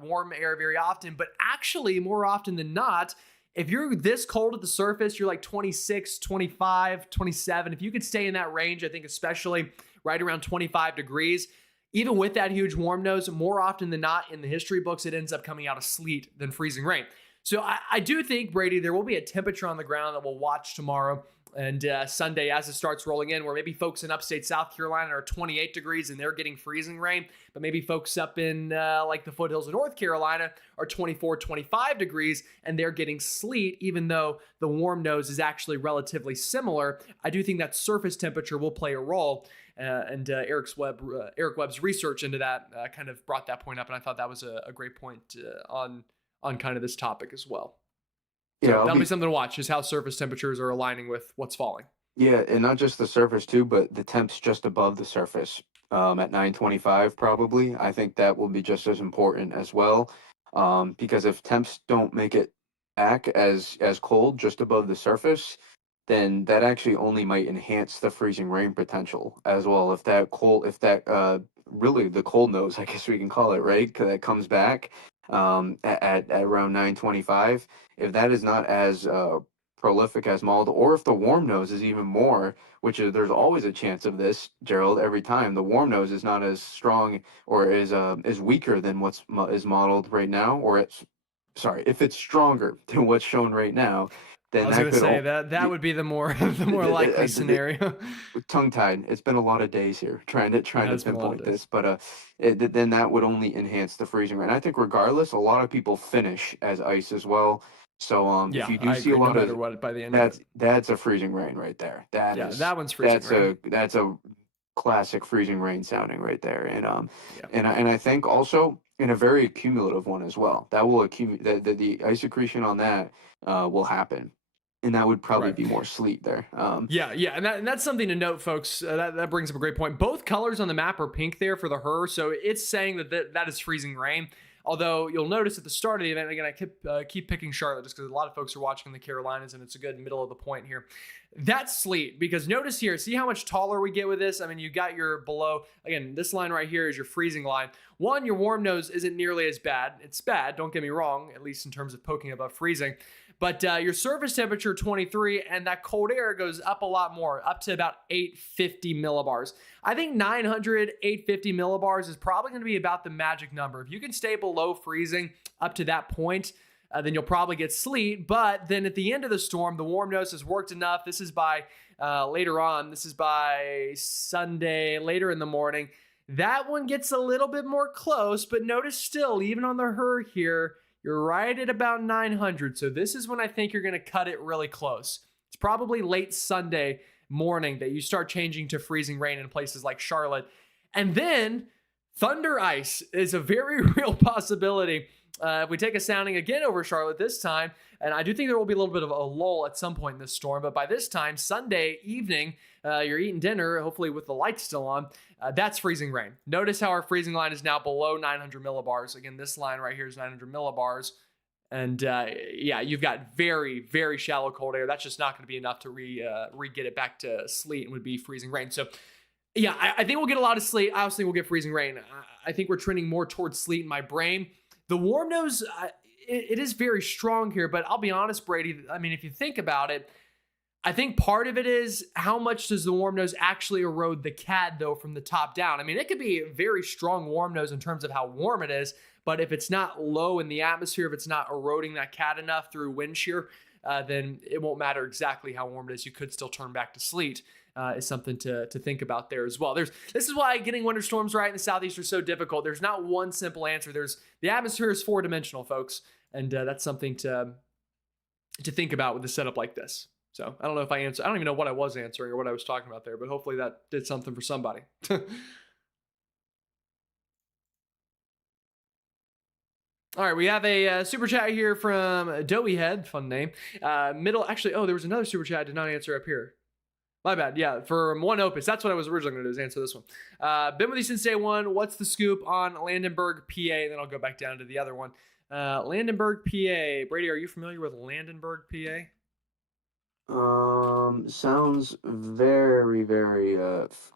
warm air very often, but actually, more often than not, if you're this cold at the surface, you're like 26, 25, 27. If you could stay in that range, I think especially right around 25 degrees, even with that huge warm nose, more often than not in the history books, it ends up coming out of sleet than freezing rain. So I do think, Brady, there will be a temperature on the ground that we'll watch tomorrow and Sunday as it starts rolling in, where maybe folks in upstate South Carolina are 28 degrees and they're getting freezing rain, but maybe folks up in like the foothills of North Carolina are 24, 25 degrees and they're getting sleet, even though the warm nose is actually relatively similar. I do think that surface temperature will play a role. And Eric Webb's research into that kind of brought that point up, and I thought that was a great point on kind of this topic as well. So Yeah, that'll be something to watch, is how surface temperatures are aligning with what's falling. yeah, and not just the surface too, but the temps just above the surface, at 925 probably. I think that will be just as important as well, because if temps don't make it back as cold just above the surface, then that actually only might enhance the freezing rain potential as well. If that really the cold nose, I guess we can call it, right? 'Cause that comes back at around 925. If that is not as prolific as mild, or if the warm nose is even more, which is there's always a chance of this, Gerald. Every time the warm nose is not as strong or is weaker than is modeled right now, or it's sorry, if it's stronger than what's shown right now, I then was going to say that would be the more the more likely scenario. tongue tied. It's been a lot of days here It trying to has been a lot of pinpoint days. this, but then that would only enhance the freezing rate. And I think regardless, a lot of people finish as ice as well. So if Yeah, you do I see a agree. No lot matter of what, by the end of it. that's a freezing rain right there. Yeah, that one's freezing rain. That's a classic freezing rain sounding right there. Yeah, And I think also in a very cumulative one as well. That will accumulate the ice accretion on that will happen, and that would probably right. be more sleet there. Yeah, and that's something to note, folks. That brings up a great point. Both colors on the map are pink there for the her, so it's saying that is freezing rain. Although you'll notice at the start of the event, again, I keep picking Charlotte just because a lot of folks are watching the Carolinas, and it's a good middle of the point here. That's sleet, because notice here, see how much taller we get with this? I mean, you got your below, again, this line right here is your freezing line. One, your warm nose isn't nearly as bad. It's bad, don't get me wrong, at least in terms of poking above freezing. But your surface temperature 23, and that cold air goes up a lot more, up to about 850 millibars. I think 900, 850 millibars is probably going to be about the magic number. If you can stay below freezing up to that point, then you'll probably get sleet. But then at the end of the storm, the warm nose has worked enough. This is by later on. This is by Sunday, later in the morning. That one gets a little bit more close, but notice still, even on the her here, you're right at about 900. So this is when I think you're going to cut it really close. It's probably late Sunday morning that you start changing to freezing rain in places like Charlotte. And then thunder ice is a very real possibility. If we take a sounding again over Charlotte this time, and I do think there will be a little bit of a lull at some point in this storm, but by this time, Sunday evening, you're eating dinner, hopefully with the lights still on, that's freezing rain. Notice how our freezing line is now below 900 millibars. Again, this line right here is 900 millibars. And yeah, you've got very, very shallow cold air. That's just not going to be enough to get it back to sleet, and would be freezing rain. So yeah, I think we'll get a lot of sleet. I also think we'll get freezing rain. I think we're trending more towards sleet in my brain. The warm nose, it is very strong here, but I'll be honest, Brady. I mean, if you think about it, I think part of it is how much does the warm nose actually erode the CAD, though, from the top down? I mean, it could be a very strong warm nose in terms of how warm it is, but if it's not low in the atmosphere, if it's not eroding that CAD enough through wind shear, then it won't matter exactly how warm it is. You could still turn back to sleet. Is something to think about there as well. This is why getting winter storms right in the Southeast are so difficult. There's not one simple answer. The atmosphere is 4-dimensional, folks, and that's something to think about with a setup like this. So I don't know if I answered. I don't even know what I was answering or what I was talking about there, but hopefully that did something for somebody. All right, we have a super chat here from Doughy Head, fun name. Actually, there was another super chat I did not answer up here. My bad. Yeah, for one opus. That's what I was originally going to do, is answer this one. Been with you since day one. What's the scoop on Landenberg, PA? And then I'll go back down to the other one. Landenberg, PA. Brady, are you familiar with Landenberg, PA? Sounds very, very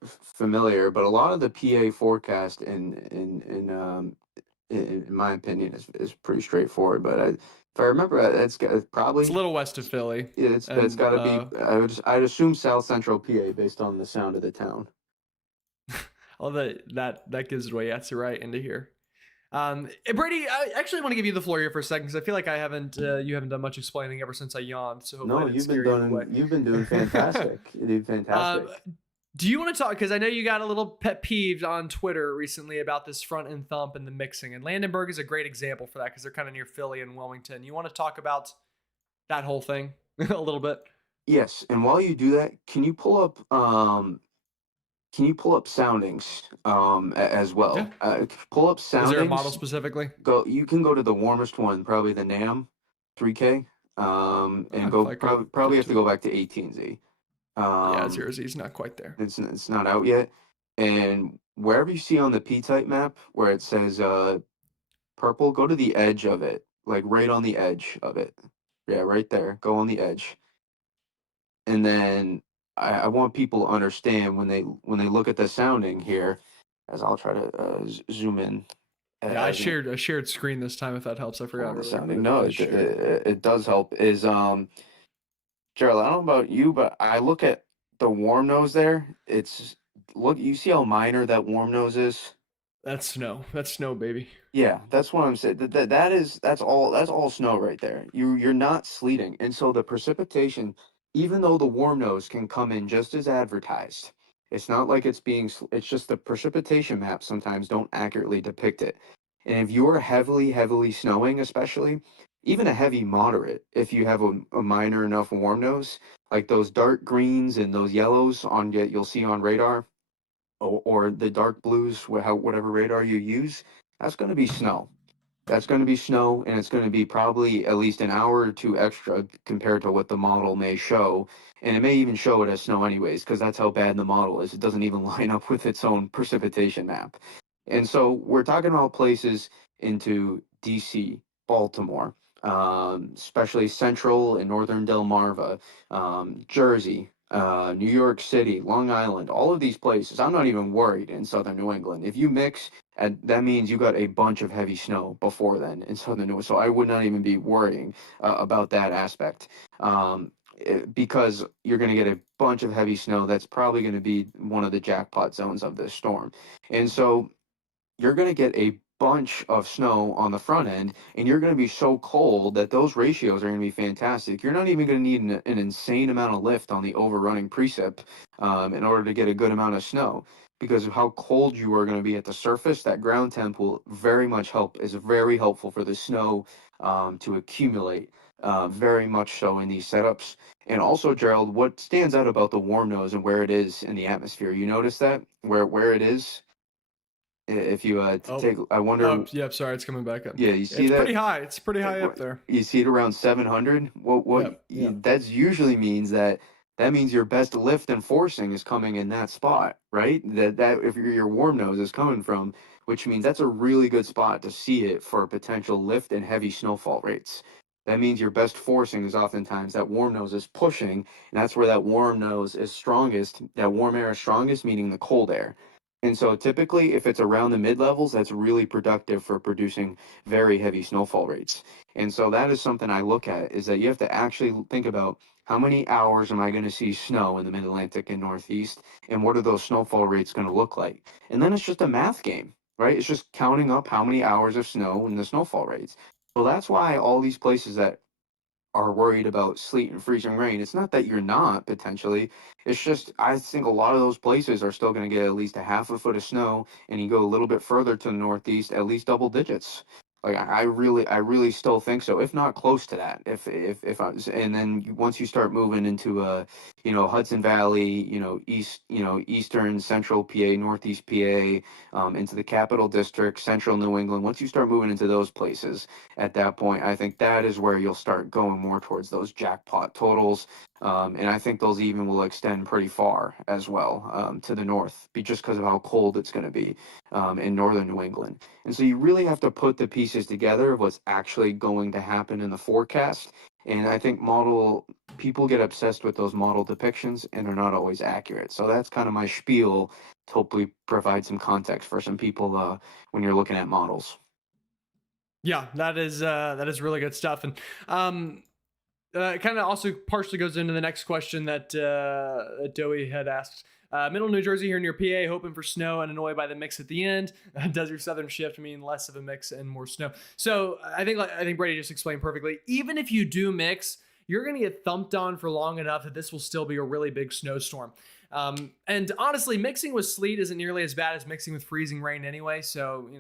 familiar, but a lot of the PA forecast in my opinion is pretty straightforward. But if I remember, it's It's a probably little west of Philly. that's And got to be. I'd assume South Central PA based on the sound of the town. all that gives it away. That's right into here. Brady, I actually want to give you the floor here for a second because I feel like you haven't done much explaining ever since I yawned. So hopefully No, I didn't scare you away. you've been doing fantastic. You did um, fantastic. do you want to talk? Because I know you got a little pet peeved on Twitter recently about this front end thump and the mixing, and Landenberg is a great example for that because they're kind of near Philly and Wilmington. You want to talk about that whole thing a little bit? Yes, and while you do that, can you pull up soundings as Yeah. well? Pull up Is there a model soundings. specifically? Go. You can go to the warmest one, probably the NAM 3K, and If go I go probably get have to to go back to 18Z. yeah, Um, 0Z's not quite there. it's not out yet, and wherever you see on the P-type map where it says purple, go to the edge of it, like right on the edge of it. Yeah, right there. Go on the edge, and then I want people to understand when they look at the sounding here, as I'll try to zoom in Yeah, I as an shared a shared screen this time if that helps. I on forgot the earlier, but sounding. No, it is shared. it does help. Is Gerald, I don't know about you, but I look at the warm nose there. It's look, you see how minor that warm nose is? That's snow. That's snow, baby. Yeah, that's what I'm saying. That's all snow right there. You're not sleeting. And so the precipitation, even though the warm nose can come in just as advertised, it's not like it's just the precipitation maps sometimes don't accurately depict it. And if you're heavily snowing, especially, even a heavy moderate, if you have a minor enough warm nose, like those dark greens and those yellows you'll see on radar, or the dark blues, whatever radar you use, that's going to be snow. That's going to be snow, and it's going to be probably at least an hour or two extra compared to what the model may show. And it may even show it as snow anyways, because that's how bad the model is. It doesn't even line up with its own precipitation map. And so we're talking about places into DC, Baltimore, especially central and northern Delmarva, Jersey, New York City, Long Island, all of these places. I'm not even worried in southern New England. If you mix, and that means you got a bunch of heavy snow before then in southern New England. So I would not even be worrying about that aspect. Because you're going to get a bunch of heavy snow, that's probably going to be one of the jackpot zones of this storm. And so you're going to get a bunch of snow on the front end, and you're going to be so cold that those ratios are going to be fantastic. You're not even going to need an insane amount of lift on the overrunning precip in order to get a good amount of snow, because of how cold you are going to be at the surface. That ground temp will very much help, is very helpful for the snow to accumulate, very much so in these setups. And also, Gerald, what stands out about the warm nose and where it is in the atmosphere? You notice that where it is, if you Oh, take, I oh, wonder, yep. Sorry, it's coming back up. yeah, you see It's that? pretty high. It's pretty high up there. You see it around 700. Yep, yep. That's usually means that means your best lift and forcing is coming in that spot, right? That if your warm nose is coming from, which means that's a really good spot to see it for potential lift and heavy snowfall rates. That means your best forcing is oftentimes that warm nose is pushing, and that's where that warm nose is strongest. That warm air is strongest, meaning the cold air. And so typically, if it's around the mid levels, that's really productive for producing very heavy snowfall rates. And so that is something I look at, is that you have to actually think about how many hours am I going to see snow in the mid Atlantic and Northeast, and what are those snowfall rates going to look like? And then it's just a math game, right? It's just counting up how many hours of snow and the snowfall rates. So that's why all these places that are worried about sleet and freezing rain. It's not that you're not potentially. It's just I think a lot of those places are still going to get at least a half a foot of snow, and you go a little bit further to the northeast, at least double digits. Like I really still think so, if not close to that. If I was, and then once you start moving into Hudson Valley, eastern central PA, northeast PA, into the Capital District, central New England. Once you start moving into those places, at that point, I think that is where you'll start going more towards those jackpot totals. And I think those even will extend pretty far as well, to the north, just because of how cold it's going to be, in northern New England. And so you really have to put the pieces together of what's actually going to happen in the forecast. And I think model people get obsessed with those model depictions and they're not always accurate. So that's kind of my spiel to hopefully provide some context for some people, when you're looking at models. Yeah, that is really good stuff. And it kind of also partially goes into the next question that Doey had asked. Middle New Jersey here near PA, hoping for snow and annoyed by the mix at the end. Does your southern shift mean less of a mix and more snow? So I think Brady just explained perfectly. Even if you do mix, you're going to get thumped on for long enough that this will still be a really big snowstorm. And honestly, mixing with sleet isn't nearly as bad as mixing with freezing rain anyway. So,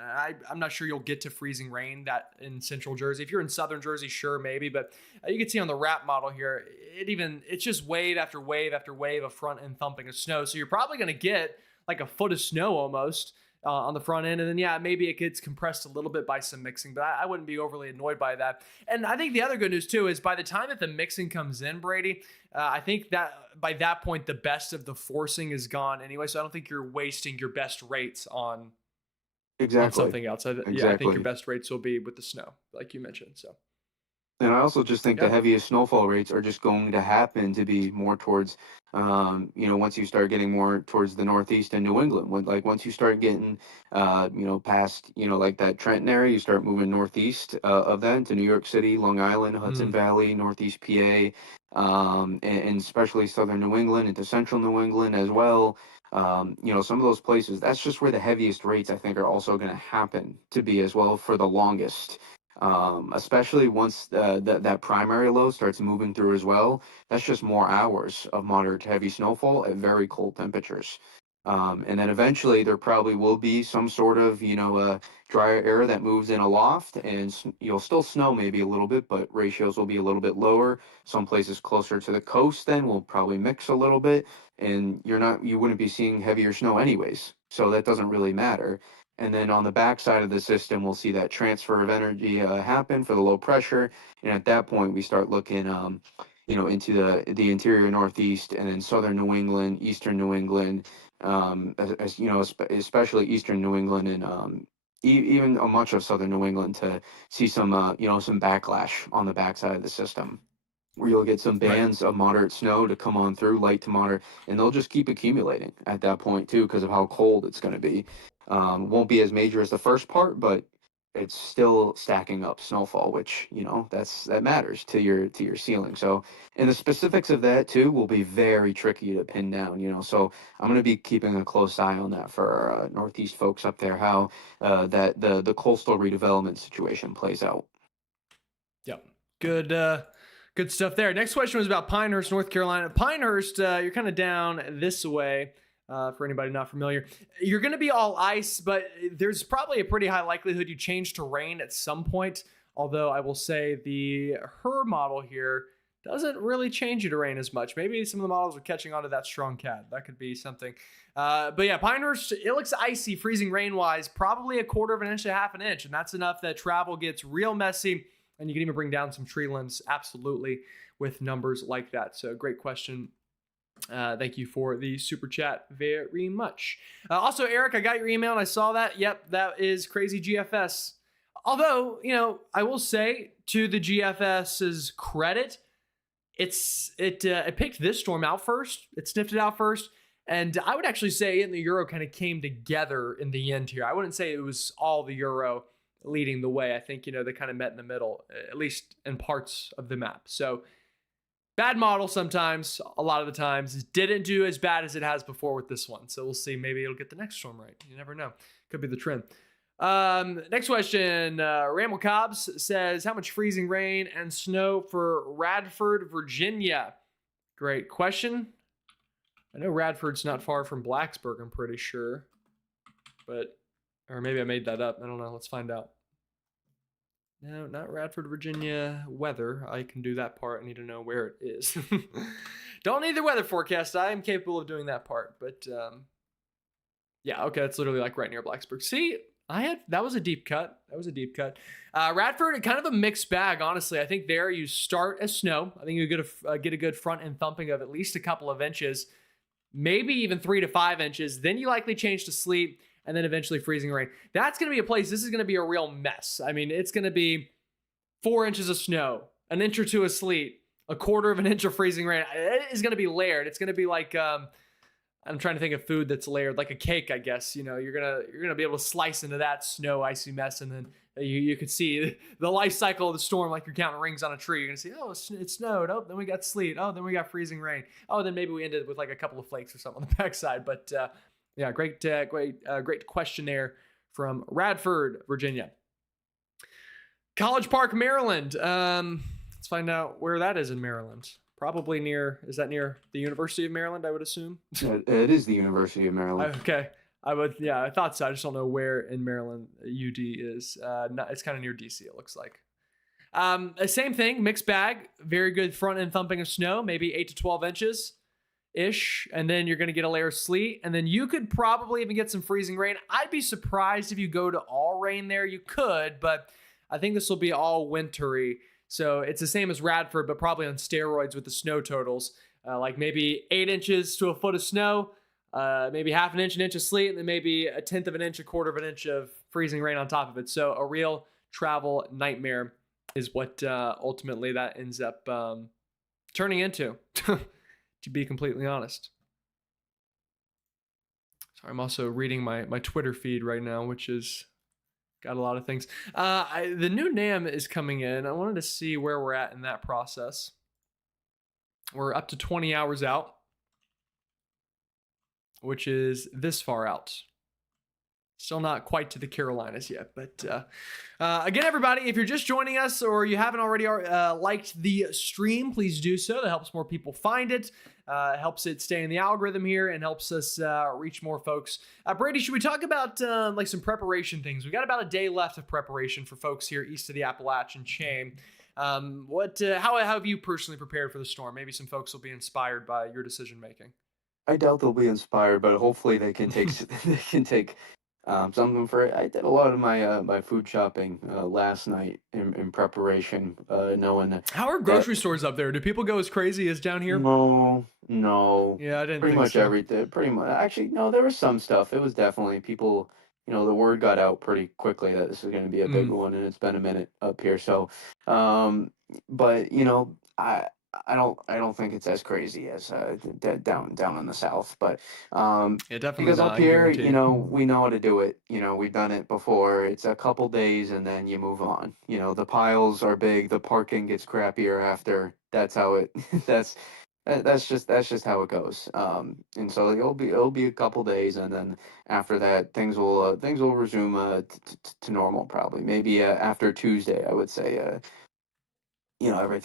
I'm not sure you'll get to freezing rain that in central Jersey. If you're in southern Jersey, sure, maybe. But you can see on the wrap model here, it's just wave after wave after wave of front end thumping of snow. So you're probably going to get like a foot of snow almost on the front end. And then, yeah, maybe it gets compressed a little bit by some mixing, but I wouldn't be overly annoyed by that. And I think the other good news, too, is by the time that the mixing comes in, Brady, I think that by that point, the best of the forcing is gone anyway. So I don't think you're wasting your best rates on Exactly. something else. I think your Exactly. best rates will be with the snow, like you mentioned. So, And I also just think the yeah. heaviest snowfall rates are just going to happen to be more towards, once you start getting more towards the Northeast and New England. Once you start getting, past, like that Trenton area, you start moving northeast, of that into New York City, Long Island, Hudson Mm, Valley, Northeast PA, and especially southern New England into central New England as well. Some of those places, that's just where the heaviest rates I think are also going to happen to be as well for the longest, especially once that primary low starts moving through as well. That's just more hours of moderate to heavy snowfall at very cold temperatures. And then eventually there probably will be some sort of, drier air that moves in aloft, and you'll still snow maybe a little bit, but ratios will be a little bit lower. Some places closer to the coast then will probably mix a little bit, and you wouldn't be seeing heavier snow anyways. So that doesn't really matter. And then on the backside of the system, we'll see that transfer of energy, happen for the low pressure. And at that point, we start looking, into the interior Northeast and then southern New England, eastern New England, especially eastern New England and, even much of southern New England to see some, some backlash on the backside of the system, where you'll get some right. bands of moderate snow to come on through, light to moderate, and they'll just keep accumulating at that point too, because of how cold it's going to be. Won't be as major as the first part, but it's still stacking up snowfall, which that matters to your ceiling. So, and the specifics of that too will be very tricky to pin down. So I'm going to be keeping a close eye on that for our, Northeast folks up there, how, that the coastal redevelopment situation plays out. Yep. Good good stuff there. Next question was about Pinehurst, North Carolina. Pinehurst, you're kind of down this way. For anybody not familiar, you're going to be all ice, but there's probably a pretty high likelihood you change to rain at some point. Although I will say her model here doesn't really change you to rain as much. Maybe some of the models are catching on to that strong cat. That could be something. But yeah, Pinehurst, it looks icy, freezing rain wise, probably a quarter of an inch to half an inch. And that's enough that travel gets real messy. And you can even bring down some tree limbs, absolutely, with numbers like that. So, great question. Thank you for the super chat very much. Also, Eric, I got your email and I saw that. Yep, that is crazy GFS. Although, I will say to the GFS's credit, it picked this storm out first. It sniffed it out first. And I would actually say it and the Euro kind of came together in the end here. I wouldn't say it was all the Euro leading the way. I think, they kind of met in the middle, at least in parts of the map. So bad model sometimes, a lot of the times. It didn't do as bad as it has before with this one. So we'll see. Maybe it'll get the next storm right. You never know. Could be the trend. Next question. Ramble Cobbs says, how much freezing rain and snow for Radford, Virginia? Great question. I know Radford's not far from Blacksburg, I'm pretty sure. Or maybe I made that up. I don't know. Let's find out. No, not Radford, Virginia weather. I can do that part. I need to know where it is. Don't need the weather forecast. I am capable of doing that part. But yeah, okay, it's literally like right near Blacksburg. See, that was a deep cut. That was a deep cut. Radford, kind of a mixed bag, honestly. I think there you start as snow. I think you get a good front end thumping of at least a couple of inches, maybe even 3 to 5 inches. Then you likely change to sleet, and then eventually freezing rain. That's going to be a place. This is going to be a real mess. I mean, it's going to be 4 inches of snow, an inch or two of sleet, a quarter of an inch of freezing rain. It is going to be layered. It's going to be like I'm trying to think of food that's layered, like a cake, I guess. You know, you're gonna be able to slice into that snow, icy mess, and then you could see the life cycle of the storm, like you're counting rings on a tree. You're gonna see, oh, it snowed. Oh, then we got sleet. Oh, then we got freezing rain. Oh, then maybe we ended with like a couple of flakes or something on the backside. But yeah, great question there from Radford, Virginia. College Park, Maryland. Let's find out where that is in Maryland. Probably is that near the University of Maryland, I would assume? It is the University of Maryland. Okay. I thought so. I just don't know where in Maryland UD is. It's kind of near DC, it looks like. Same thing, mixed bag. Very good front end thumping of snow, maybe 8 to 12 inches ish. And then you're going to get a layer of sleet. And then you could probably even get some freezing rain. I'd be surprised if you go to all rain there. You could, but I think this will be all wintry. So it's the same as Radford, but probably on steroids with the snow totals. Like maybe 8 inches to a foot of snow, maybe half an inch of sleet, and then maybe a tenth of an inch, a quarter of an inch of freezing rain on top of it. So a real travel nightmare is what ultimately that ends up turning into, to be completely honest. Sorry, I'm also reading my Twitter feed right now, which is got a lot of things. The new NAM is coming in. I wanted to see where we're at in that process. We're up to 20 hours out, which is this far out. Still not quite to the Carolinas yet. But again, everybody, if you're just joining us or you haven't already liked the stream, please do so. That helps more people find it. Helps it stay in the algorithm here and helps us reach more folks. Brady, should we talk about like some preparation things? We got about a day left of preparation for folks here east of the Appalachian chain. How have you personally prepared for the storm? Maybe some folks will be inspired by your decision making. I doubt they'll be inspired, but hopefully they can take something for it. I did a lot of my food shopping last night in preparation, knowing that. How are grocery stores up there? Do people go as crazy as down here? No. Yeah, I didn't Pretty think much so. everything. Pretty much. Actually, no, there was some stuff. It was definitely people. The word got out pretty quickly that this is going to be a big one, and it's been a minute up here. So, but I don't think it's as crazy as down in the south, but Yeah, definitely because not, up I here, guarantee. we know how to do it. We've done it before. It's a couple days and then you move on. The piles are big, the parking gets crappier after. That's how it that's just how it goes. And so it'll be a couple days, and then after that things will resume to normal probably. Maybe after Tuesday, I would say.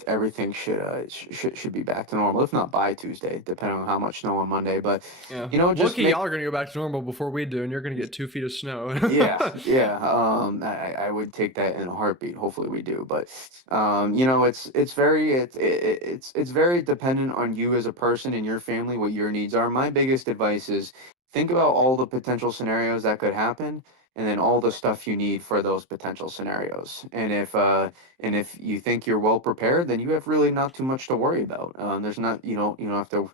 Everything should be back to normal, if not by Tuesday, depending on how much snow on Monday. But Yeah. just Lucky make y'all are gonna go back to normal before we do, and you're gonna get 2 feet of snow. yeah. I would take that in a heartbeat. Hopefully we do, but it's very dependent on you as a person and your family, what your needs are. My biggest advice is think about all the potential scenarios that could happen, and then all the stuff you need for those potential scenarios. And if you think you're well prepared, then you have really not too much to worry about. There's not you don't have to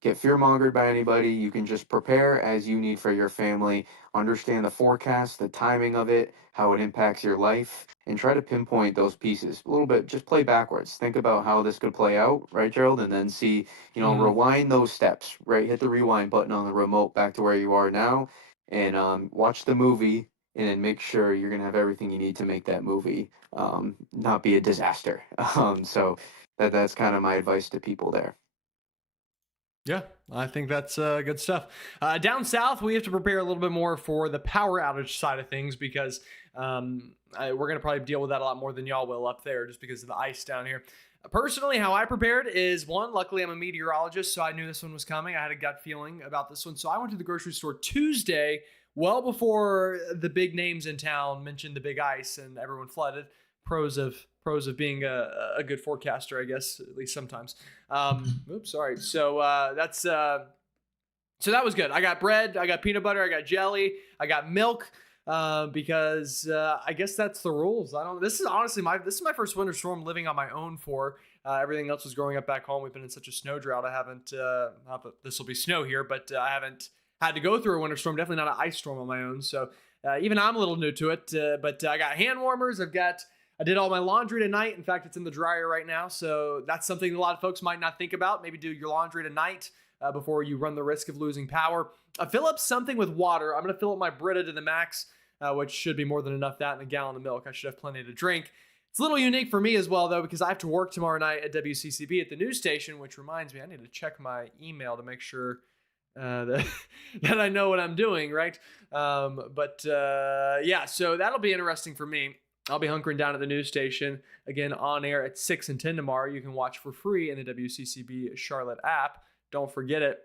get fear mongered by anybody. You can just prepare as you need for your family, understand the forecast, the timing of it, how it impacts your life, and try to pinpoint those pieces a little bit. Just play backwards. Think about how this could play out, right, Gerald? And then see, Mhm. rewind those steps, right? Hit the rewind button on the remote back to where you are now, and watch the movie. And then make sure you're gonna have everything you need to make that movie not be a disaster. So that's kind of my advice to people there. Yeah, I think that's good stuff. Down south, we have to prepare a little bit more for the power outage side of things because we're going to probably deal with that a lot more than y'all will up there just because of the ice down here. Personally, how I prepared is one, luckily I'm a meteorologist, so I knew this one was coming. I had a gut feeling about this one. So I went to the grocery store Tuesday, well before the big names in town mentioned the big ice and everyone flooded. pros of being a good forecaster, I guess, at least sometimes. Oops, sorry. So so that was good. I got bread, I got peanut butter, I got jelly, I got milk. Because I guess that's the rules. I don't. This is honestly this is my first winter storm living on my own for. Everything else was growing up back home. We've been in such a snow drought. I haven't. Not that this will be snow here, but I haven't had to go through a winter storm. Definitely not an ice storm on my own. So even I'm a little new to it. But I got hand warmers. I did all my laundry tonight. In fact, it's in the dryer right now. So that's something a lot of folks might not think about. Maybe do your laundry tonight before you run the risk of losing power. Fill up something with water. I'm going to fill up my Brita to the max, which should be more than enough. That and a gallon of milk. I should have plenty to drink. It's a little unique for me as well, though, because I have to work tomorrow night at WCCB at the news station, which reminds me I need to check my email to make sure that I know what I'm doing, right? Yeah, so that'll be interesting for me. I'll be hunkering down at the news station, again, on air at 6 and 10 tomorrow. You can watch for free in the WCCB Charlotte app. Don't forget it.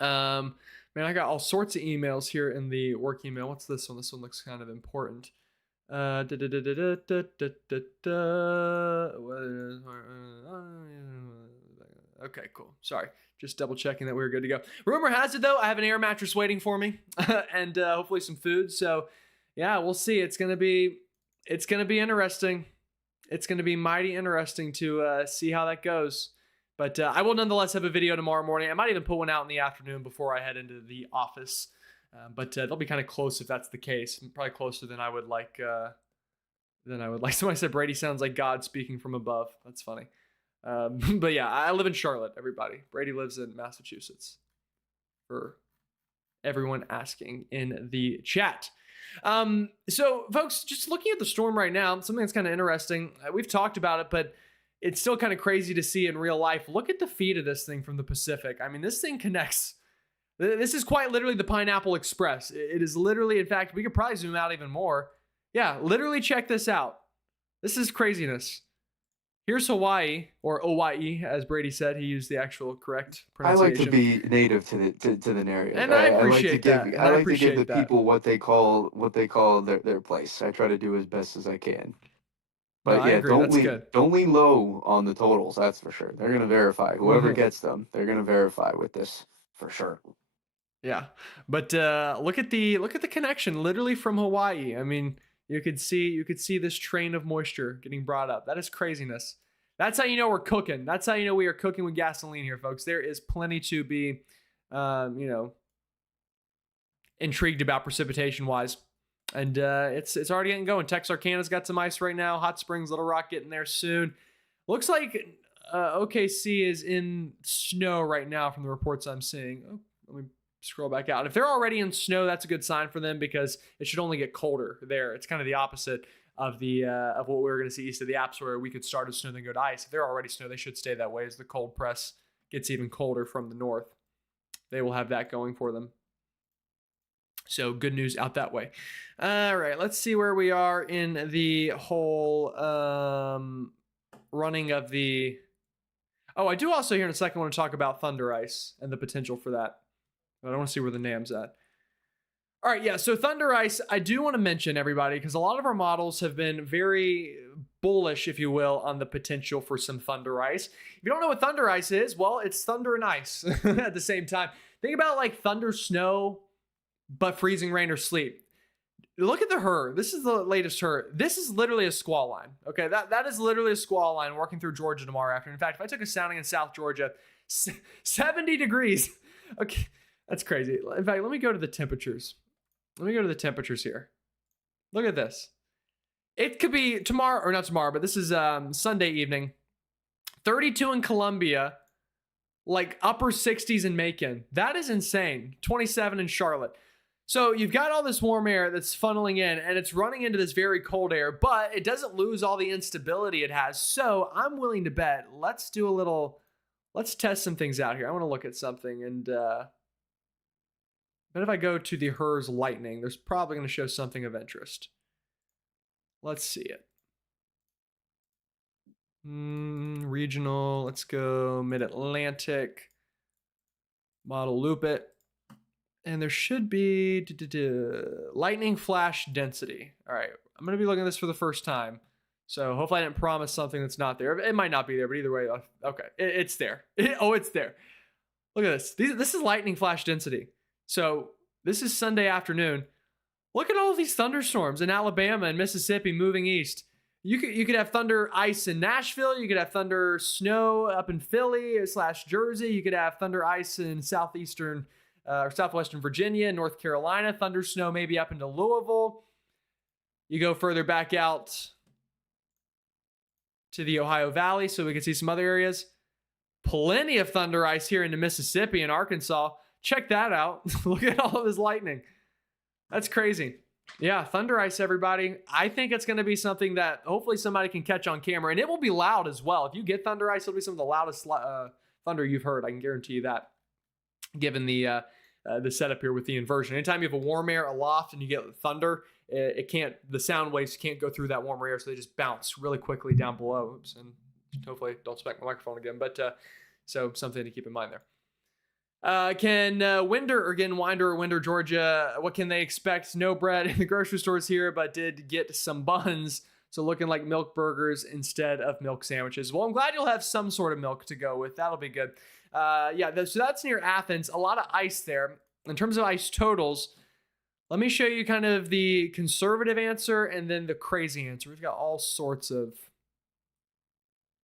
Man, I got all sorts of emails here in the work email. What's this one? This one looks kind of important. Okay, cool. Sorry. Just double checking that we were good to go. Rumor has it, though, I have an air mattress waiting for me and hopefully some food. So, yeah, we'll see. It's going to be interesting. It's going to be mighty interesting to see how that goes. But I will nonetheless have a video tomorrow morning. I might even put one out in the afternoon before I head into the office. But they'll be kind of close if that's the case. Probably closer than I would like. Somebody said Brady sounds like God speaking from above. That's funny. But yeah, I live in Charlotte, everybody. Brady lives in Massachusetts. For everyone asking in the chat. So folks, just looking at the storm right now, something that's kind of interesting. We've talked about it, but it's still kind of crazy to see in real life. Look at the feed of this thing from the Pacific. I mean, this thing connects. This is quite literally the Pineapple Express. It is literally, in fact, we could probably zoom out even more. Yeah, literally check this out. This is craziness. Here's Hawaii, or Hawaii, as Brady said. He used the actual correct pronunciation. I like to be native to the narrative. And I appreciate that. I like to give the people what they call their place. I try to do as best as I can. But no, yeah, don't lean low on the totals. That's for sure. They're gonna verify. Whoever gets them, they're gonna verify with this for sure. Yeah, but look at the connection, literally from Hawaii. I mean, you could see this train of moisture getting brought up. That is craziness. That's how you know we're cooking. That's how you know we are cooking with gasoline here, folks. There is plenty to be, intrigued about precipitation wise. And it's already getting going. Texarkana's got some ice right now. Hot Springs, Little Rock getting there soon. Looks like OKC is in snow right now from the reports I'm seeing. Oh, let me scroll back out. If they're already in snow, that's a good sign for them because it should only get colder there. It's kind of the opposite of of what we were going to see east of the Alps, where we could start as snow then go to ice. If they're already snow, they should stay that way as the cold press gets even colder from the north. They will have that going for them. So good news out that way. All right, let's see where we are in the whole running of the... Oh, I do also here in a second want to talk about Thunder Ice and the potential for that. But I want to see where the NAM's at. All right, yeah, so Thunder Ice, I do want to mention, everybody, because a lot of our models have been very bullish, if you will, on the potential for some Thunder Ice. If you don't know what Thunder Ice is, well, it's thunder and ice at the same time. Think about like thunder, snow, but freezing rain or sleet. Look at the HRRR. This is the latest HRRR. This is literally a squall line. Okay, that is literally a squall line working through Georgia tomorrow afternoon. In fact, if I took a sounding in South Georgia, 70 degrees. Okay, that's crazy. In fact, let me go to the temperatures. Let me go to the temperatures here. Look at this. It could be tomorrow, or not tomorrow, but this is Sunday evening. 32 in Columbia, like upper 60s in Macon. That is insane. 27 in Charlotte. So you've got all this warm air that's funneling in, and it's running into this very cold air, but it doesn't lose all the instability it has. So I'm willing to bet, let's test some things out here. I want to look at something, and but if I go to the HRRR's lightning, there's probably going to show something of interest. Let's see it. Regional, let's go Mid-Atlantic. Model loop it. And there should be lightning flash density. All right, I'm going to be looking at this for the first time. So hopefully I didn't promise something that's not there. It might not be there, but either way, okay, it's there. It's there. Look at this. This is lightning flash density. So this is Sunday afternoon. Look at all of these thunderstorms in Alabama and Mississippi moving east. You could have thunder ice in Nashville. You could have thunder snow up in Philly / Jersey. You could have thunder ice in southeastern or southwestern Virginia, North Carolina. Thunder snow maybe up into Louisville. You go further back out to the Ohio Valley so we can see some other areas. Plenty of thunder ice here into Mississippi and Arkansas. Check that out. Look at all of this lightning. That's crazy. Yeah, thunder ice, everybody. I think it's going to be something that hopefully somebody can catch on camera, and it will be loud as well. If you get thunder ice, it'll be some of the loudest thunder you've heard. I can guarantee you that, given the setup here with the inversion. Anytime you have a warm air aloft and you get thunder, the sound waves can't go through that warmer air, so they just bounce really quickly down below. Oops, and hopefully don't smack my microphone again, but so something to keep in mind there. Can Winder, Georgia, what can they expect? No bread in the grocery stores here, but did get some buns. So looking like milk burgers instead of milk sandwiches. Well, I'm glad you'll have some sort of milk to go with. That'll be good. So that's near Athens. A lot of ice there. In terms of ice totals, let me show you kind of the conservative answer and then the crazy answer. We've got all sorts of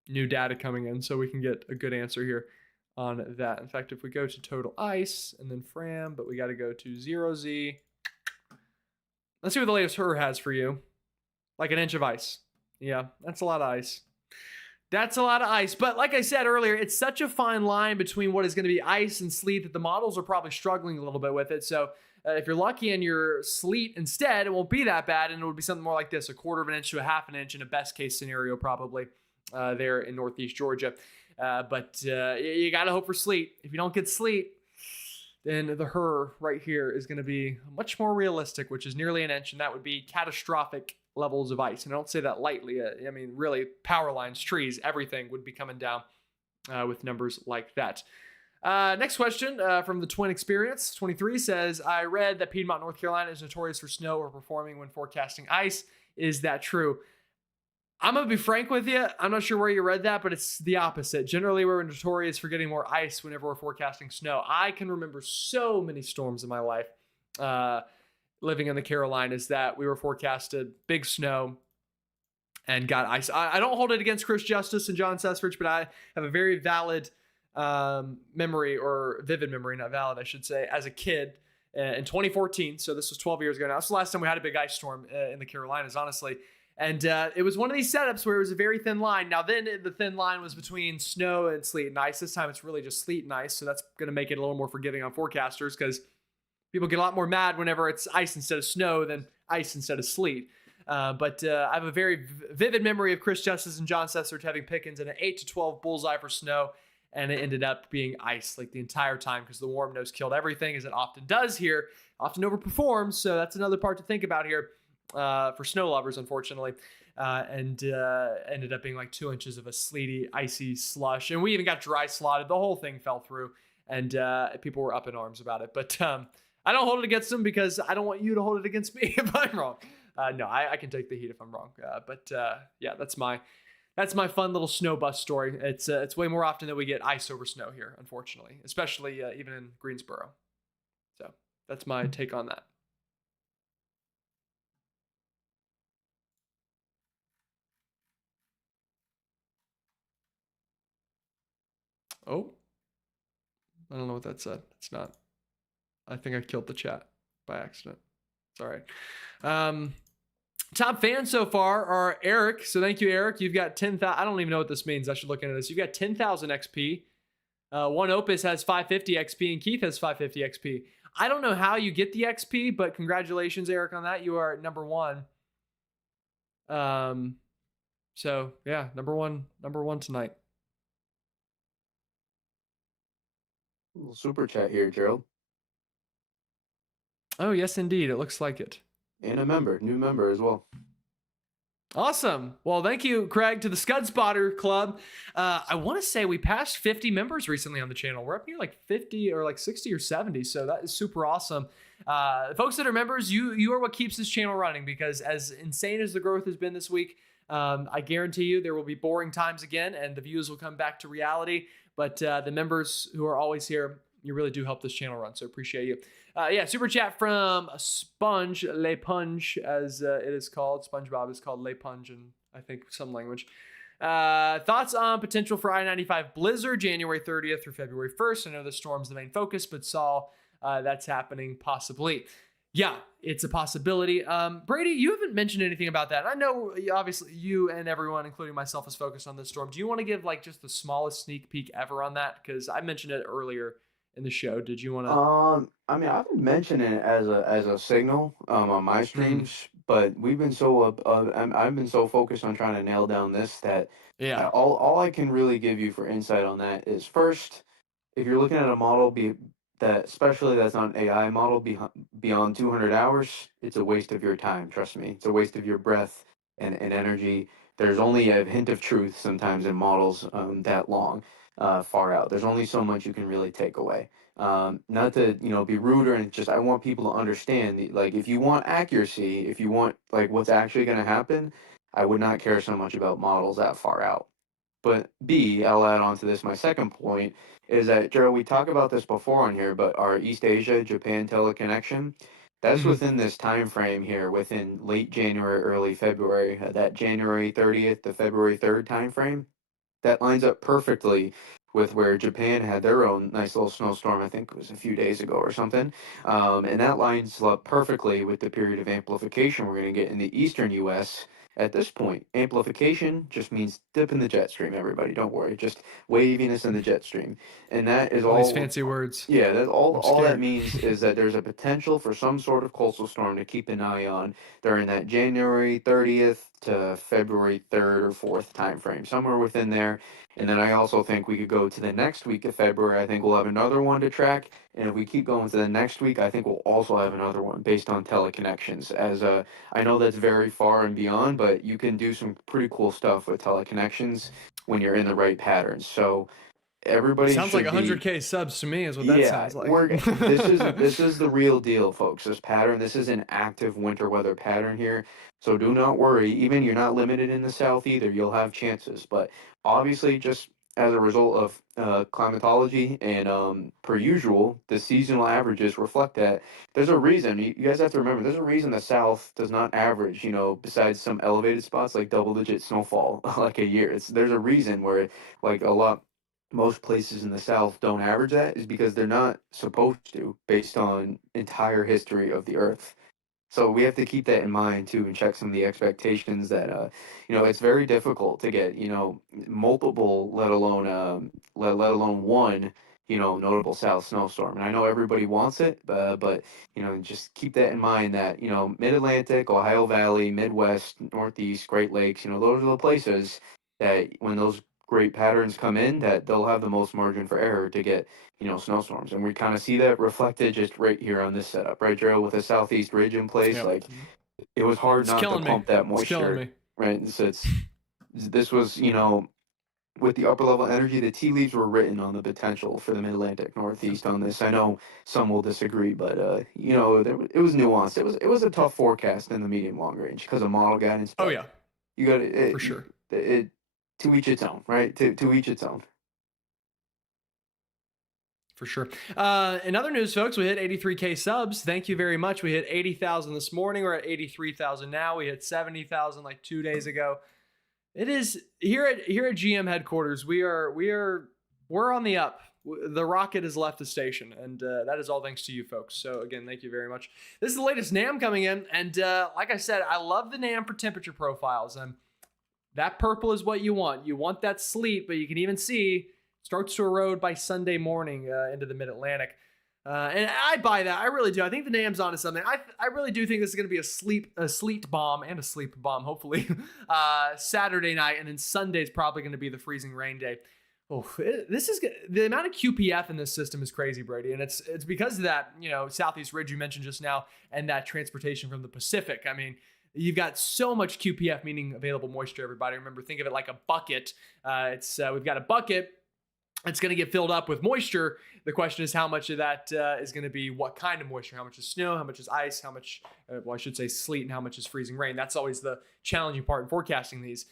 new data coming in, so we can get a good answer here on that. In fact, if we go to total ice and then Fram, but we got to go to 0Z. Let's see what the latest HER has for you. Like an inch of ice. Yeah, that's a lot of ice. That's a lot of ice. But like I said earlier, it's such a fine line between what is going to be ice and sleet that the models are probably struggling a little bit with it. So if you're lucky and you're sleet instead, it won't be that bad, and it would be something more like this, 1/4 of an inch to 1/2 inch in a best case scenario probably there in Northeast Georgia. But you got to hope for sleet. If you don't get sleet, then the HER right here is going to be much more realistic, which is nearly an inch, and that would be catastrophic levels of ice. And I don't say that lightly. I mean, really, power lines, trees, everything would be coming down with numbers like that. Next question from the Twin Experience 23 says, I read that Piedmont, North Carolina is notorious for snow overperforming when forecasting ice. Is that true? I'm going to be frank with you. I'm not sure where you read that, but it's the opposite. Generally, we're notorious for getting more ice whenever we're forecasting snow. I can remember so many storms in my life living in the Carolinas that we were forecasted big snow and got ice. I don't hold it against Chris Justice and John Sesfridge, but I have a very valid memory, or vivid memory, not valid, I should say, as a kid in 2014. So this was 12 years ago now. This was the last time we had a big ice storm in the Carolinas, honestly. And it was one of these setups where it was a very thin line. Now then the thin line was between snow and sleet and ice. This time it's really just sleet and ice. So that's going to make it a little more forgiving on forecasters, because people get a lot more mad whenever it's ice instead of snow than ice instead of sleet. But I have a very vivid memory of Chris Justice and John Sesfridge having pickings in an 8 to 12 bullseye for snow. And it ended up being ice like the entire time, because the warm nose killed everything, as it often does here, often overperforms. So that's another part to think about here. For snow lovers, unfortunately, and ended up being like 2 inches of a sleety, icy slush. And we even got dry slotted. The whole thing fell through, and people were up in arms about it. But I don't hold it against them, because I don't want you to hold it against me if I'm wrong. No, I can take the heat if I'm wrong. But yeah, that's my fun little snow bus story. It's way more often that we get ice over snow here, unfortunately, especially even in Greensboro. So that's my take on that. Oh, I don't know what that said. It's not. I think I killed the chat by accident. It's all right. Top fans so far are Eric. So thank you, Eric. You've got 10,000. I don't even know what this means. I should look into this. You've got 10,000 XP. One Opus has 550 XP, and Keith has 550 XP. I don't know how you get the XP, but congratulations, Eric, on that. You are number one. So yeah, number one tonight. Little super chat here, Gerald. Oh, yes, indeed. It looks like it. And a new member as well. Awesome. Well, thank you, Craig, to the Scud Spotter Club. I want to say we passed 50 members recently on the channel. We're up near like 50 or like 60 or 70. So that is super awesome. Folks that are members, you are what keeps this channel running, because as insane as the growth has been this week, I guarantee you there will be boring times again and the views will come back to reality. But the members who are always here, you really do help this channel run. So appreciate you. Super chat from Sponge, Le Punge, as it is called. SpongeBob is called Le Punge in, I think, some language. Thoughts on potential for I-95 blizzard January 30th through February 1st. I know the storm's the main focus, but saw that's happening possibly. Yeah, it's a possibility. Brady, you haven't mentioned anything about that. I know obviously you and everyone, including myself, is focused on this storm. Do you want to give like just the smallest sneak peek ever on that? Because I mentioned it earlier in the show. Did you want to? I mean, I've been mentioning it as a signal on my streams, but we've been so I've been so focused on trying to nail down this that Yeah. all I can really give you for insight on that is first, if you're looking at a model that especially that's not an AI model beyond 200 hours, it's a waste of your time. Trust me, it's a waste of your breath and energy. There's only a hint of truth sometimes in models that long, far out. There's only so much you can really take away. Not to be rude, or just I want people to understand like if you want accuracy, if you want like what's actually going to happen, I would not care so much about models that far out. But B, I'll add on to this. My second point is that, Gerald, we talked about this before on here, but our East Asia Japan teleconnection, that's within this time frame here, within late January, early February, that January 30th to February 3rd time frame. That lines up perfectly with where Japan had their own nice little snowstorm. I think it was a few days ago or something. And that lines up perfectly with the period of amplification we're going to get in the eastern U.S. At this point. Amplification just means dip in the jet stream, everybody. Don't worry. Just waviness in the jet stream. And that is All these all. fancy words. Yeah, that's I'm all that scared. means is that there's a potential for some sort of coastal storm to keep an eye on during that January 30th to February 3rd or 4th time frame, somewhere within there. And then I also think we could go to the next week of February. I think we'll have another one to track. And if we keep going to the next week, I think we'll also have another one based on teleconnections. As I know that's very far and beyond, but you can do some pretty cool stuff with teleconnections when you're in the right patterns. So everybody Sounds like should be. 100K subs to me is what that Yeah, sounds like. we're this is the real deal, folks. This pattern, this is an active winter weather pattern here. So do not worry. Even you're not limited in the south either. You'll have chances, but obviously, just as a result of climatology and per usual, the seasonal averages reflect that. There's a reason. You guys have to remember. There's a reason the south does not average. Besides some elevated spots like double-digit snowfall like a year. There's a reason where like a lot most places in the South don't average that is because they're not supposed to, based on entire history of the Earth. So we have to keep that in mind too, and check some of the expectations that it's very difficult to get multiple, let alone let alone one notable South snowstorm. And I know everybody wants it, but just keep that in mind that Mid Atlantic, Ohio Valley, Midwest, Northeast, Great Lakes, those are the places that when those great patterns come in, that they'll have the most margin for error to get snowstorms. And we kind of see that reflected just right here on this setup, right, Joe, with a southeast ridge in place. Yep. Like it was hard It's not to killing me. pump that It's killing moisture, me. right? And so this was, with the upper level energy, the tea leaves were written on the potential for the Mid Atlantic Northeast on this. I know some will disagree, but it was nuanced. It was a tough forecast in the medium long range because of model guidance. Oh But yeah, you got for sure. it to each its own, right? To each its own. For sure. In other news, folks, we hit 83K subs. Thank you very much. We hit 80,000 this morning. We're at 83,000 now. We hit 70,000 like 2 days ago. It is here at GM headquarters. We're on the up. The rocket has left the station, and that is all thanks to you folks. So again, thank you very much. This is the latest NAM coming in, and like I said, I love the NAM for temperature profiles. And that purple is what you want. You want that sleet, but you can even see starts to erode by Sunday morning into the Mid-Atlantic. And I buy that. I really do. I think the NAM's onto something. I really do think this is going to be a sleet bomb and a sleep bomb, hopefully, Saturday night. And then Sunday's probably going to be the freezing rain day. Oh, the amount of QPF in this system is crazy, Brady. And it's because of that, Southeast Ridge you mentioned just now, and that transportation from the Pacific. I mean, you've got so much QPF, meaning available moisture, everybody. Remember, think of it like a bucket. We've got a bucket. it's going to get filled up with moisture. The question is how much of that is going to be what kind of moisture? How much is snow? How much is ice? How much, well, I should say sleet, and how much is freezing rain? That's always the challenging part in forecasting these.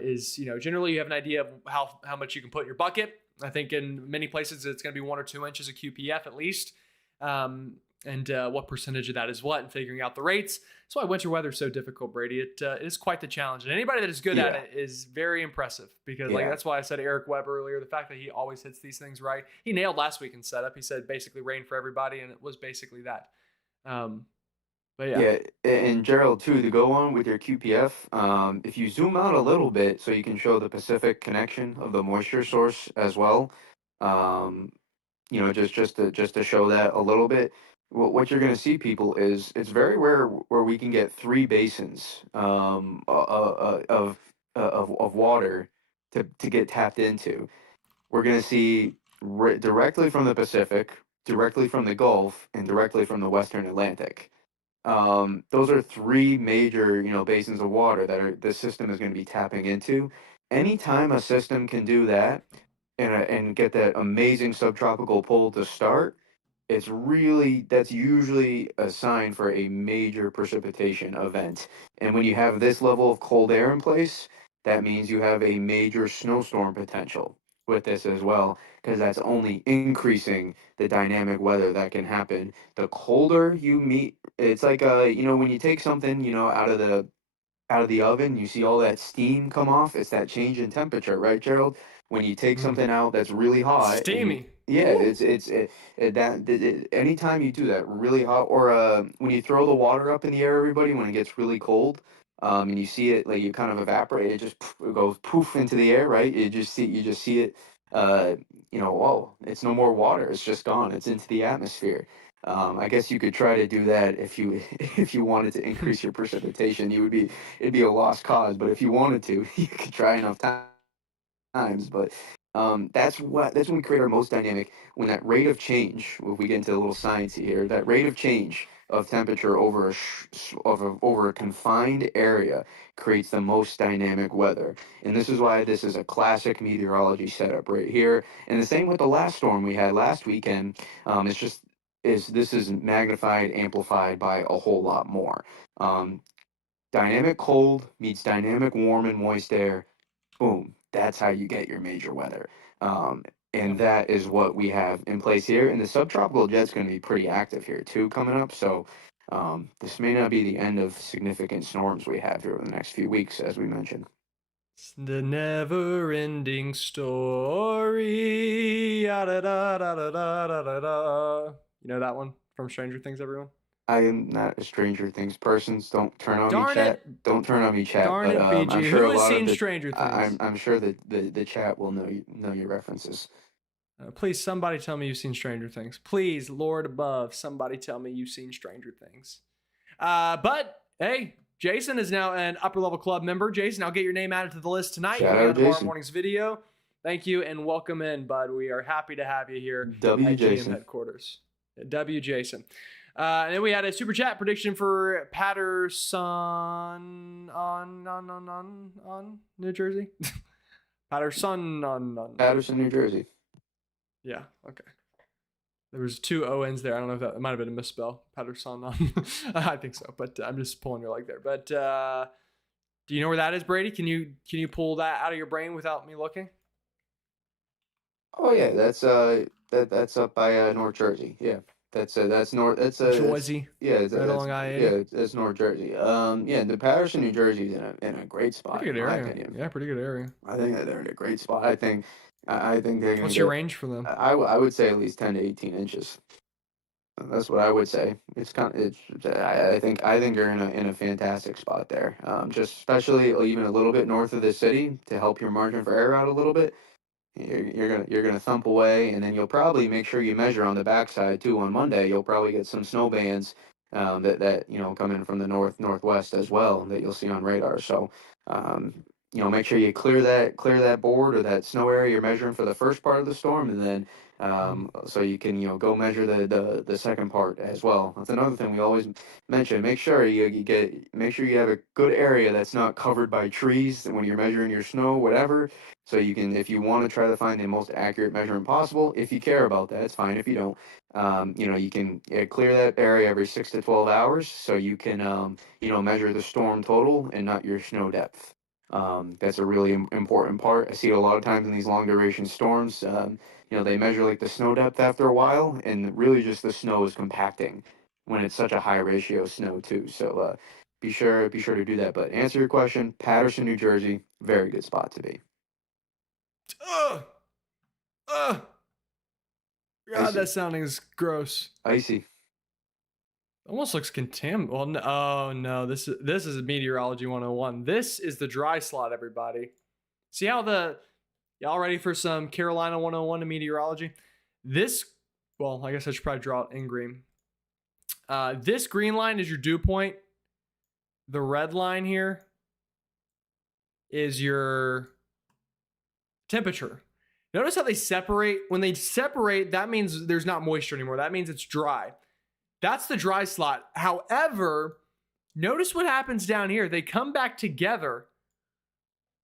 Is generally you have an idea of how much you can put in your bucket. I think in many places it's going to be 1 or 2 inches of QPF at least. And what percentage of that is what, and figuring out the rates. That's why winter weather is so difficult, Brady. It is quite the challenge, and anybody that is good at Yeah. it is very impressive. Because Yeah. that's why I said Eric Webb earlier. The fact that he always hits these things right. He nailed last week in setup. He said basically rain for everybody, and it was basically that. Um, but yeah, Yeah, and Gerald, too, to go on with your QPF, if you zoom out a little bit so you can show the Pacific connection of the moisture source as well, um, just to show that a little bit, what you're going to see, people, is it's very rare where we can get three basins of water to get tapped into. We're going to see directly from the Pacific, directly from the Gulf, and directly from the Western Atlantic. Those are three major, basins of water that the system is going to be tapping into. Anytime a system can do that and get that amazing subtropical pull to start, that's usually a sign for a major precipitation event. And when you have this level of cold air in place, that means you have a major snowstorm potential with this as well, because that's only increasing the dynamic weather that can happen. The colder you meet, it's like when you take something, out of the oven, you see all that steam come off. It's that change in temperature, right, Gerald? When you take something out that's really hot, and steamy. yeah, Woo. anytime you do that really hot, or when you throw the water up in the air, everybody, when it gets really cold, and you see it like you kind of evaporate, it goes poof into the air, right? You just see it, uh, whoa, it's no more water. It's just gone. It's into the atmosphere. I guess you could try to do that if you if you wanted to increase your precipitation. It'd be a lost cause. But if you wanted to, you could try enough times. But that's when we create our most dynamic. When that rate of change, if we get into a little science here, that rate of change of temperature over a confined area creates the most dynamic weather. And this is why this is a classic meteorology setup right here. And the same with the last storm we had last weekend. It's just is this is magnified, amplified by a whole lot more. Um, Dynamic cold meets dynamic warm and moist air. Boom. That's how you get your major weather. And Yep. that is what we have in place here. And the subtropical jet's going to be pretty active here too coming up. So this may not be the end of significant storms we have here over the next few weeks, as we mentioned. It's the never-ending story. Da, da, da, da, da, da, da, da. You know that one from Stranger Things, everyone? I am not a Stranger Things person. So don't turn on me, Darn chat. it. Don't turn on me, chat. Darn But it, I'm BG. sure Who a has lot of seen the Stranger I'm Things? I'm sure that the chat will know your references. Please, somebody tell me you've seen Stranger Things. Please, Lord above, somebody tell me you've seen Stranger Things. But hey, Jason is now an upper level club member. Jason, I'll get your name added to the list tonight. You'll Shout be on out tomorrow Jason. morning's video. Thank you and welcome in, bud. We are happy to have you here W at GM Jason. headquarters. W. Jason. And then we had a super chat prediction for Patterson on New Jersey. Patterson on. Patterson, New Jersey. Yeah. Okay. There was two O-N's there. I don't know if that it might have been a misspell. Patterson on. I think so, but I'm just pulling your leg there. But do you know where that is, Brady? Can you pull that out of your brain without me looking? Oh yeah, that's up by North Jersey. Yeah, that's North. That's Jersey, yeah, right that's along yeah, IA. that's North Jersey. Yeah, the Patterson, New Jersey is in a great Pretty spot in good my area. opinion. Yeah, pretty good area. I think that they're in a great spot. I think they're gonna What's your get. range for them? I would say at least 10 to 18 inches. That's what I would say. It's kind of it's. I think you're in a fantastic spot there. Just especially even a little bit north of the city to help your margin for error out a little bit. You're gonna thump away, and then you'll probably make sure you measure on the backside too. On Monday, you'll probably get some snow bands that come in from the northwest as well that you'll see on radar. So make sure you clear that board or that snow area you're measuring for the first part of the storm, and then So you can, go measure the second part as well. That's another thing we always mention. Make sure you have a good area that's not covered by trees when you're measuring your snow, whatever. So you can, if you want to try to find the most accurate measurement possible, if you care about that, it's fine. If you don't, you can clear that area every 6 to 12 hours, so you can, measure the storm total and not your snow depth. That's a really important part. I see it a lot of times in these long duration storms. They measure like the snow depth after a while, and really just the snow is compacting when it's such a high ratio of snow too. So be sure to do that. But answer your question, Paterson, New Jersey, very good spot to be. Ugh, ugh. God, that Icy, sounding is gross. icy. Almost looks contaminated. Well, no, oh no, this is meteorology 101. This is the dry slot, everybody. See how y'all ready for some Carolina 101 to meteorology? This, well, I guess I should probably draw it in green. This green line is your dew point. The red line here is your temperature. Notice how they separate. When they separate, that means there's not moisture anymore. That means it's dry. That's the dry slot. However, notice what happens down here. They come back together.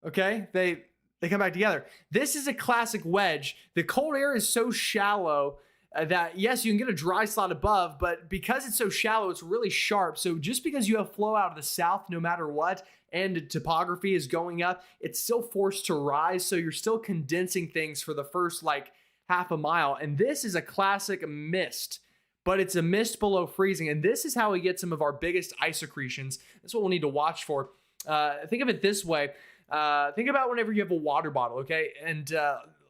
Okay? They come back together. This is a classic wedge. The cold air is so shallow that, yes, you can get a dry slot above, but because it's so shallow, it's really sharp. So just because you have flow out of the south, no matter what, and topography is going up, it's still forced to rise. So you're still condensing things for the first like half a mile. And this is a classic mist, but it's a mist below freezing. And this is how we get some of our biggest ice accretions. That's what we'll need to watch for. Think of it this way. Think about whenever you have a water bottle, okay? And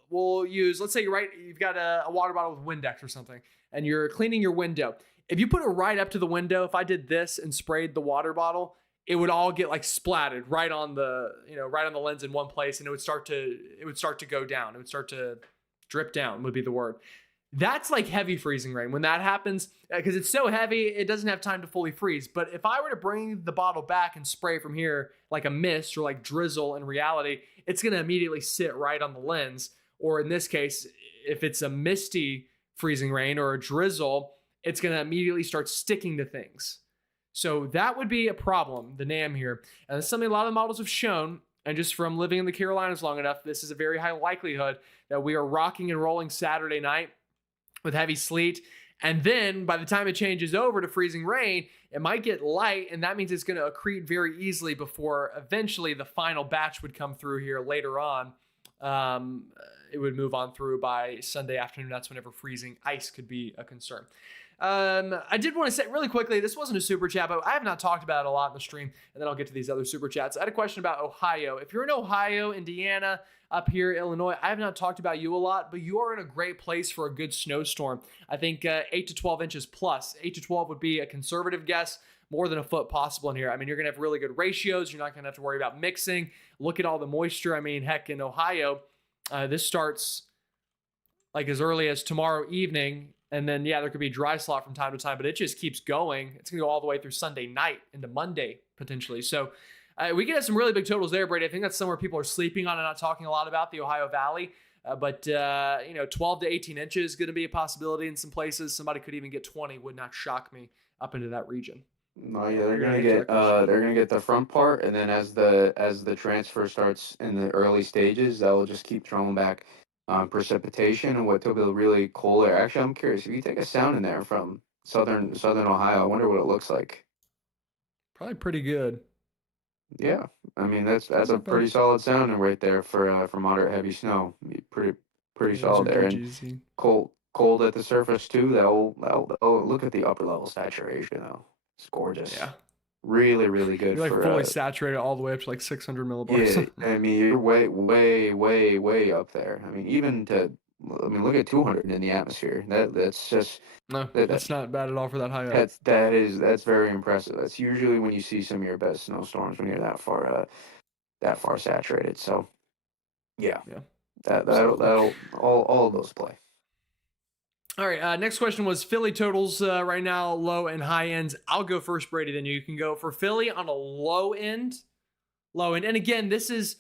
we'll use, let's say you've got a water bottle with Windex or something, and you're cleaning your window. If you put it right up to the window, if I did this and sprayed the water bottle, it would all get like splatted right on the lens in one place, and it would start to go down. It would start to drip down would be the word. That's like heavy freezing rain. When that happens, because it's so heavy, it doesn't have time to fully freeze. But if I were to bring the bottle back and spray from here like a mist or like drizzle in reality, it's going to immediately sit right on the lens. Or in this case, if it's a misty freezing rain or a drizzle, it's going to immediately start sticking to things. So that would be a problem, the NAM here. And that's something a lot of models have shown. And just from living in the Carolinas long enough, this is a very high likelihood that we are rocking and rolling Saturday night with heavy sleet. And then by the time it changes over to freezing rain, it might get light, and that means it's going to accrete very easily before eventually the final batch would come through here later on. It would move on through by Sunday afternoon. That's whenever freezing ice could be a concern. I did want to say really quickly, this wasn't a super chat, but I have not talked about it a lot in the stream, and then I'll get to these other super chats. I had a question about Ohio. If you're in Ohio, Indiana, up here, Illinois, I have not talked about you a lot, but you are in a great place for a good snowstorm. I think 8 to 12 inches plus. 8 to 12 would be a conservative guess. More than a foot possible in here. I mean, you're going to have really good ratios. You're not going to have to worry about mixing. Look at all the moisture. I mean, heck, in Ohio, this starts like as early as tomorrow evening. And then, yeah, there could be dry slot from time to time, but it just keeps going. It's going to go all the way through Sunday night into Monday, potentially. So we could have some really big totals there, Brady. I think that's somewhere people are sleeping on and not talking a lot about, the Ohio Valley. But 12 to 18 inches is going to be a possibility in some places. Somebody could even get 20. Would not shock me up into that region. No, yeah, they're gonna get the front part, and then as the transfer starts in the early stages, that will just keep throwing back precipitation and what will be really cold air. Actually, I'm curious if you take a sound in there from southern Ohio. I wonder what it looks like. Probably pretty good. Yeah, I mean that's a pretty solid sounding right there for moderate heavy snow. Pretty solid there, and cold at the surface too. That'll look at the upper level saturation though. It's gorgeous. Yeah. Really, really good. You're like for fully saturated all the way up to like 600 millibars. Yeah, I mean you're way, way, way, way up there. I mean look at 200 in the atmosphere. That's just No, that's not bad at all for that high up. That's very impressive. That's usually when you see some of your best snowstorms when you're that far saturated. So yeah. That'll all of those play. All right, next question was Philly totals right now, low and high ends. I'll go first, Brady, then you can go. For Philly on a low end. And again, this is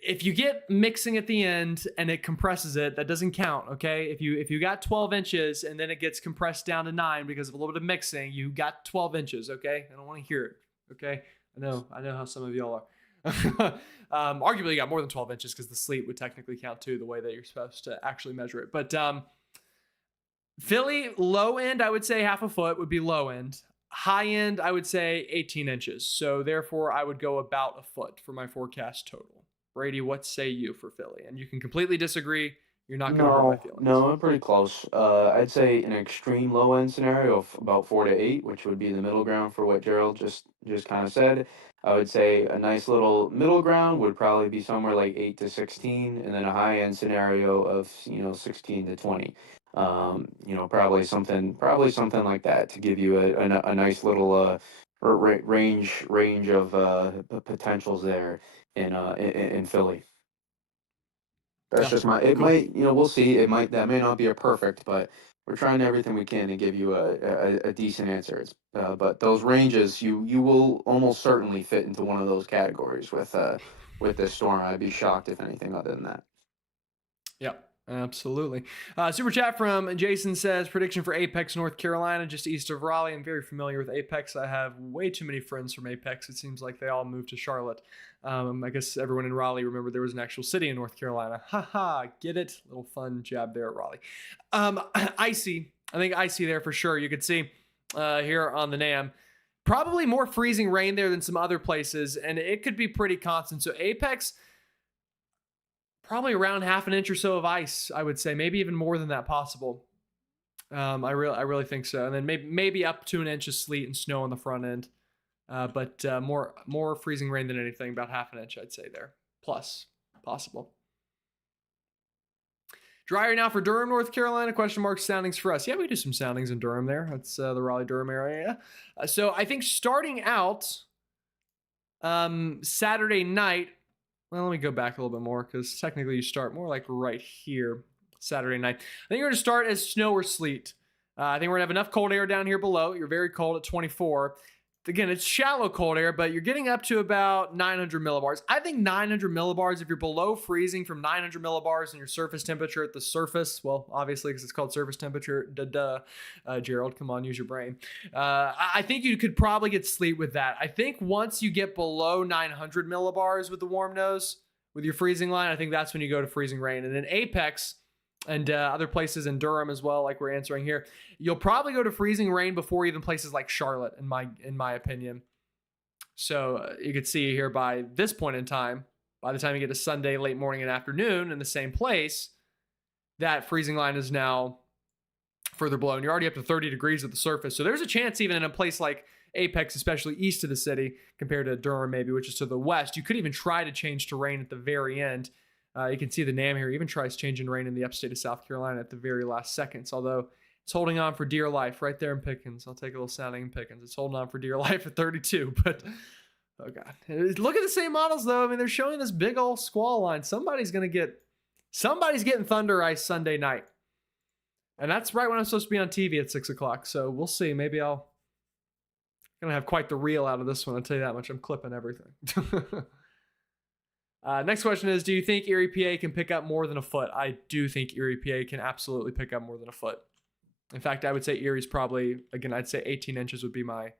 if you get mixing at the end and it compresses it, that doesn't count. Okay, if you got 12 inches and then it gets compressed down to 9 because of a little bit of mixing, you got 12 inches. Okay, I don't want to hear it. Okay, I know how some of y'all are. Arguably, you got more than 12 inches because the sleet would technically count too, the way that you're supposed to actually measure it. But Philly, low end, I would say half a foot would be low end. High end, I would say 18 inches. So therefore, I would go about a foot for my forecast total. Brady, what say you for Philly? And you can completely disagree. You're not going to hurt my No, feelings. no, I'm pretty close. I'd say an extreme low end scenario of about 4 to 8, which would be the middle ground for what Gerald just kind of said. I would say a nice little middle ground would probably be somewhere like 8 to 16, and then a high end scenario of 16 to 20. Probably something like that to give you a nice little range of potentials there in Philly. That's Yeah, just it cool. might, we'll see. That may not be a perfect, but we're trying everything we can to give you a decent answer. But those ranges, you will almost certainly fit into one of those categories with this storm. I'd be shocked if anything other than that. Yep, absolutely. Super chat from Jason says prediction for Apex, North Carolina, just east of Raleigh. I'm very familiar with Apex. I have way too many friends from Apex. It seems like they all moved to Charlotte. I guess everyone in Raleigh remembered there was an actual city in North Carolina. Haha, get it? Little fun jab there at Raleigh. Icy. I think icy there for sure. You could see here on the NAM. Probably more freezing rain there than some other places, and it could be pretty constant. So Apex, probably around half an inch or so of ice, I would say, maybe even more than that possible. I really think so. And then maybe up to an inch of sleet and snow on the front end. But more freezing rain than anything, about half an inch, I'd say there. Plus, possible. Drier now for Durham, North Carolina? Question mark soundings for us. Yeah, we do some soundings in Durham there. That's the Raleigh-Durham area. So I think starting out Saturday night, well, let me go back a little bit more because technically you start more like right here Saturday night. I think you're going to start as snow or sleet. I think we're going to have enough cold air down here below. You're very cold at 24. Again, it's shallow cold air, but you're getting up to about 900 millibars. I think 900 millibars, if you're below freezing from 900 millibars and your surface temperature at the surface, well, obviously because it's called surface temperature, Gerald, come on, use your brain. I think you could probably get sleet with that. I think once you get below 900 millibars with the warm nose, with your freezing line, I think that's when you go to freezing rain. And then Apex and other places in Durham as well, like we're answering here, you'll probably go to freezing rain before even places like Charlotte, in my opinion. So you could see here by this point in time, by the time you get to Sunday, late morning and afternoon in the same place, that freezing line is now further below. And you're already up to 30 degrees at the surface. So there's a chance even in a place like Apex, especially east of the city, compared to Durham maybe, which is to the west, you could even try to change to rain at the very end. You can see the NAM here even tries changing rain in the upstate of South Carolina at the very last seconds, although it's holding on for dear life right there in Pickens. I'll take a little sounding in Pickens. It's holding on for dear life at 32, but oh God. Look at the same models though. I mean, they're showing this big old squall line. Somebody's getting thunder ice Sunday night. And that's right when I'm supposed to be on TV at 6 o'clock. So we'll see. Maybe I'm going to have quite the reel out of this one. I'll tell you that much. I'm clipping everything. Next question is, do you think Erie, PA can pick up more than a foot? I do think Erie, PA can absolutely pick up more than a foot. In fact, I would say Erie's probably, again, I'd say 18 inches would be my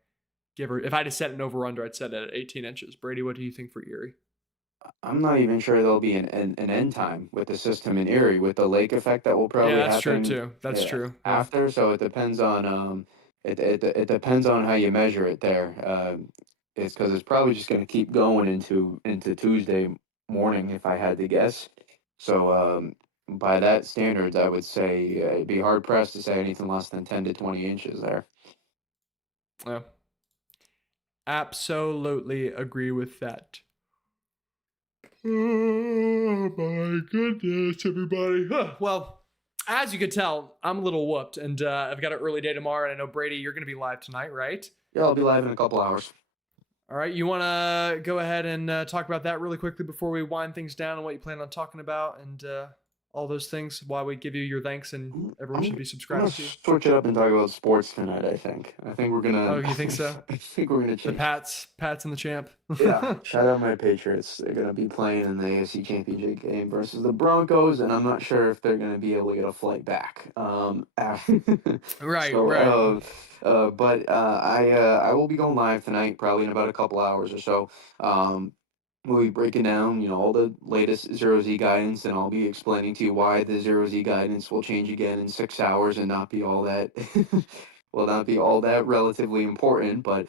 giver. If I had to set an over-under, I'd set it at 18 inches. Brady, what do you think for Erie? I'm not even sure there'll be an end time with the system in Erie with the lake effect that will probably Yeah, that's happen. true too. That's true. Yeah. After. So it depends on it depends on how you measure it there. It's because it's probably just going to keep going into Tuesday morning if I had to guess. So by that standards, I would say it'd be hard pressed to say anything less than 10 to 20 inches there. Yeah. Absolutely agree with that. Oh my goodness, everybody. Well, as you can tell, I'm a little whooped, and I've got an early day tomorrow, and I know, Brady, you're going to be live tonight, right? Yeah, I'll be live in a couple hours. All right, you want to go ahead and talk about that really quickly before we wind things down and what you plan on talking about and all those things, why we give you your thanks and everyone should be I'm gonna subscribing to you? switch it up and talk about sports tonight. I think we're Oh, gonna. you think so? I think we're gonna The change. Pats and the champ. Yeah, shout out my Patriots. They're gonna be playing in the AFC Championship game versus the Broncos, and I'm not sure if they're gonna be able to get a flight back. Right, So, right. but I will be going live tonight, probably in about a couple hours or so. Um, we'll be breaking down, all the latest zero Z guidance, and I'll be explaining to you why the zero Z guidance will change again in 6 hours and not be all that, will not be all that relatively important. But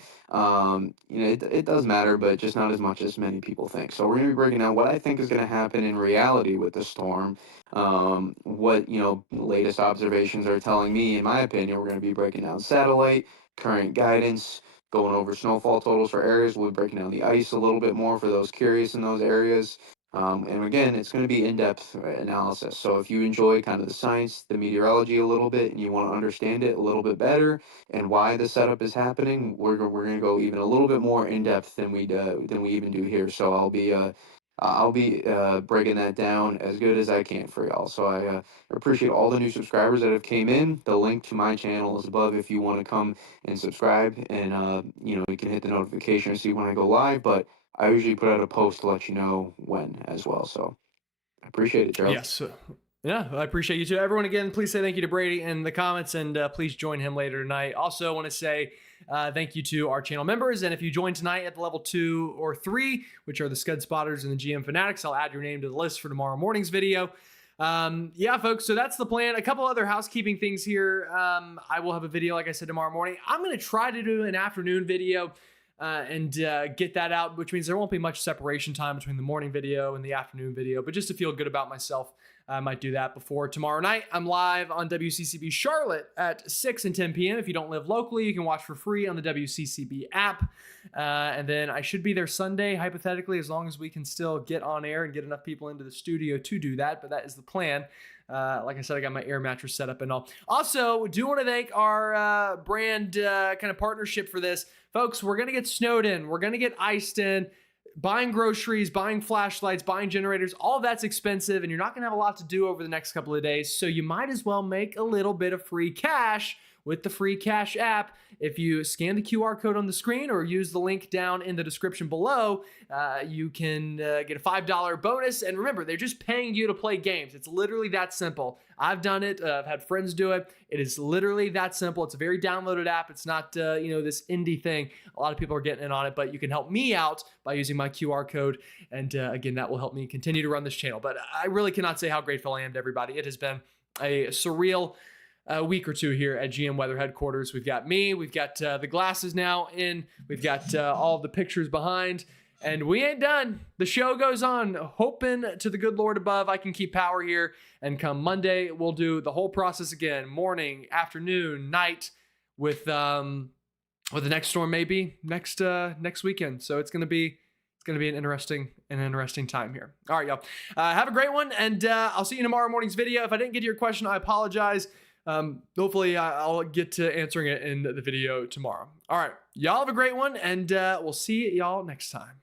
it does matter, but just not as much as many people think. So we're gonna be breaking down what I think is gonna happen in reality with the storm. What latest observations are telling me, in my opinion. We're gonna be breaking down satellite current guidance, going over snowfall totals for areas. We'll be breaking down the ice a little bit more for those curious in those areas. And again, it's going to be in-depth analysis. So if you enjoy kind of the science, the meteorology a little bit, and you want to understand it a little bit better and why the setup is happening, we're going to go even a little bit more in-depth than we even do here. So I'll be breaking that down as good as I can for y'all. So I appreciate all the new subscribers that have came in. The link to my channel is above if you want to come and subscribe, and you can hit the notification to see when I go live. But I usually put out a post to let you know when as well. So I appreciate it, Charles. Yes. Yeah, I appreciate you too. Everyone, again, please say thank you to Brady in the comments, and please join him later tonight. Also, want to say thank you to our channel members. And if you join tonight at the level 2 or 3, which are the Scud Spotters and the GM Fanatics, I'll add your name to the list for tomorrow morning's video. Yeah, folks, so that's the plan. A couple other housekeeping things here. I will have a video, like I said, tomorrow morning. I'm going to try to do an afternoon video and get that out, which means there won't be much separation time between the morning video and the afternoon video. But just to feel good about myself, I might do that before tomorrow night. I'm live on WCCB Charlotte at 6 and 10 p.m. If you don't live locally, you can watch for free on the WCCB app. And then I should be there Sunday, hypothetically, as long as we can still get on air and get enough people into the studio to do that. But that is the plan. Like I said, I got my air mattress set up and all. Also, do want to thank our brand kind of partnership for this. Folks, we're going to get snowed in. We're going to get iced in. Buying groceries, buying flashlights, buying generators, all of that's expensive, and you're not going to have a lot to do over the next couple of days, so you might as well make a little bit of free cash with the free cash app. If you scan the QR code on the screen or use the link down in the description below, you can get a $5 bonus. And remember, they're just paying you to play games. It's literally that simple. I've done it. I've had friends do it. It is literally that simple. It's a very downloaded app. It's not, this indie thing. A lot of people are getting in on it, but you can help me out by using my QR code. And again, that will help me continue to run this channel. But I really cannot say how grateful I am to everybody. It has been a surreal week or two here at GM Weather headquarters. We've got me, we've got the glasses now in, we've got all the pictures behind, and we ain't done. The show goes on, hoping to the good Lord above I can keep power here, and come Monday, we'll do the whole process again, morning, afternoon, night, with the next storm maybe next weekend. So it's gonna be an interesting time here. All right, y'all. Have a great one, and I'll see you in tomorrow morning's video. If I didn't get to your question, I apologize. Hopefully I'll get to answering it in the video tomorrow. All right, y'all have a great one, and we'll see y'all next time.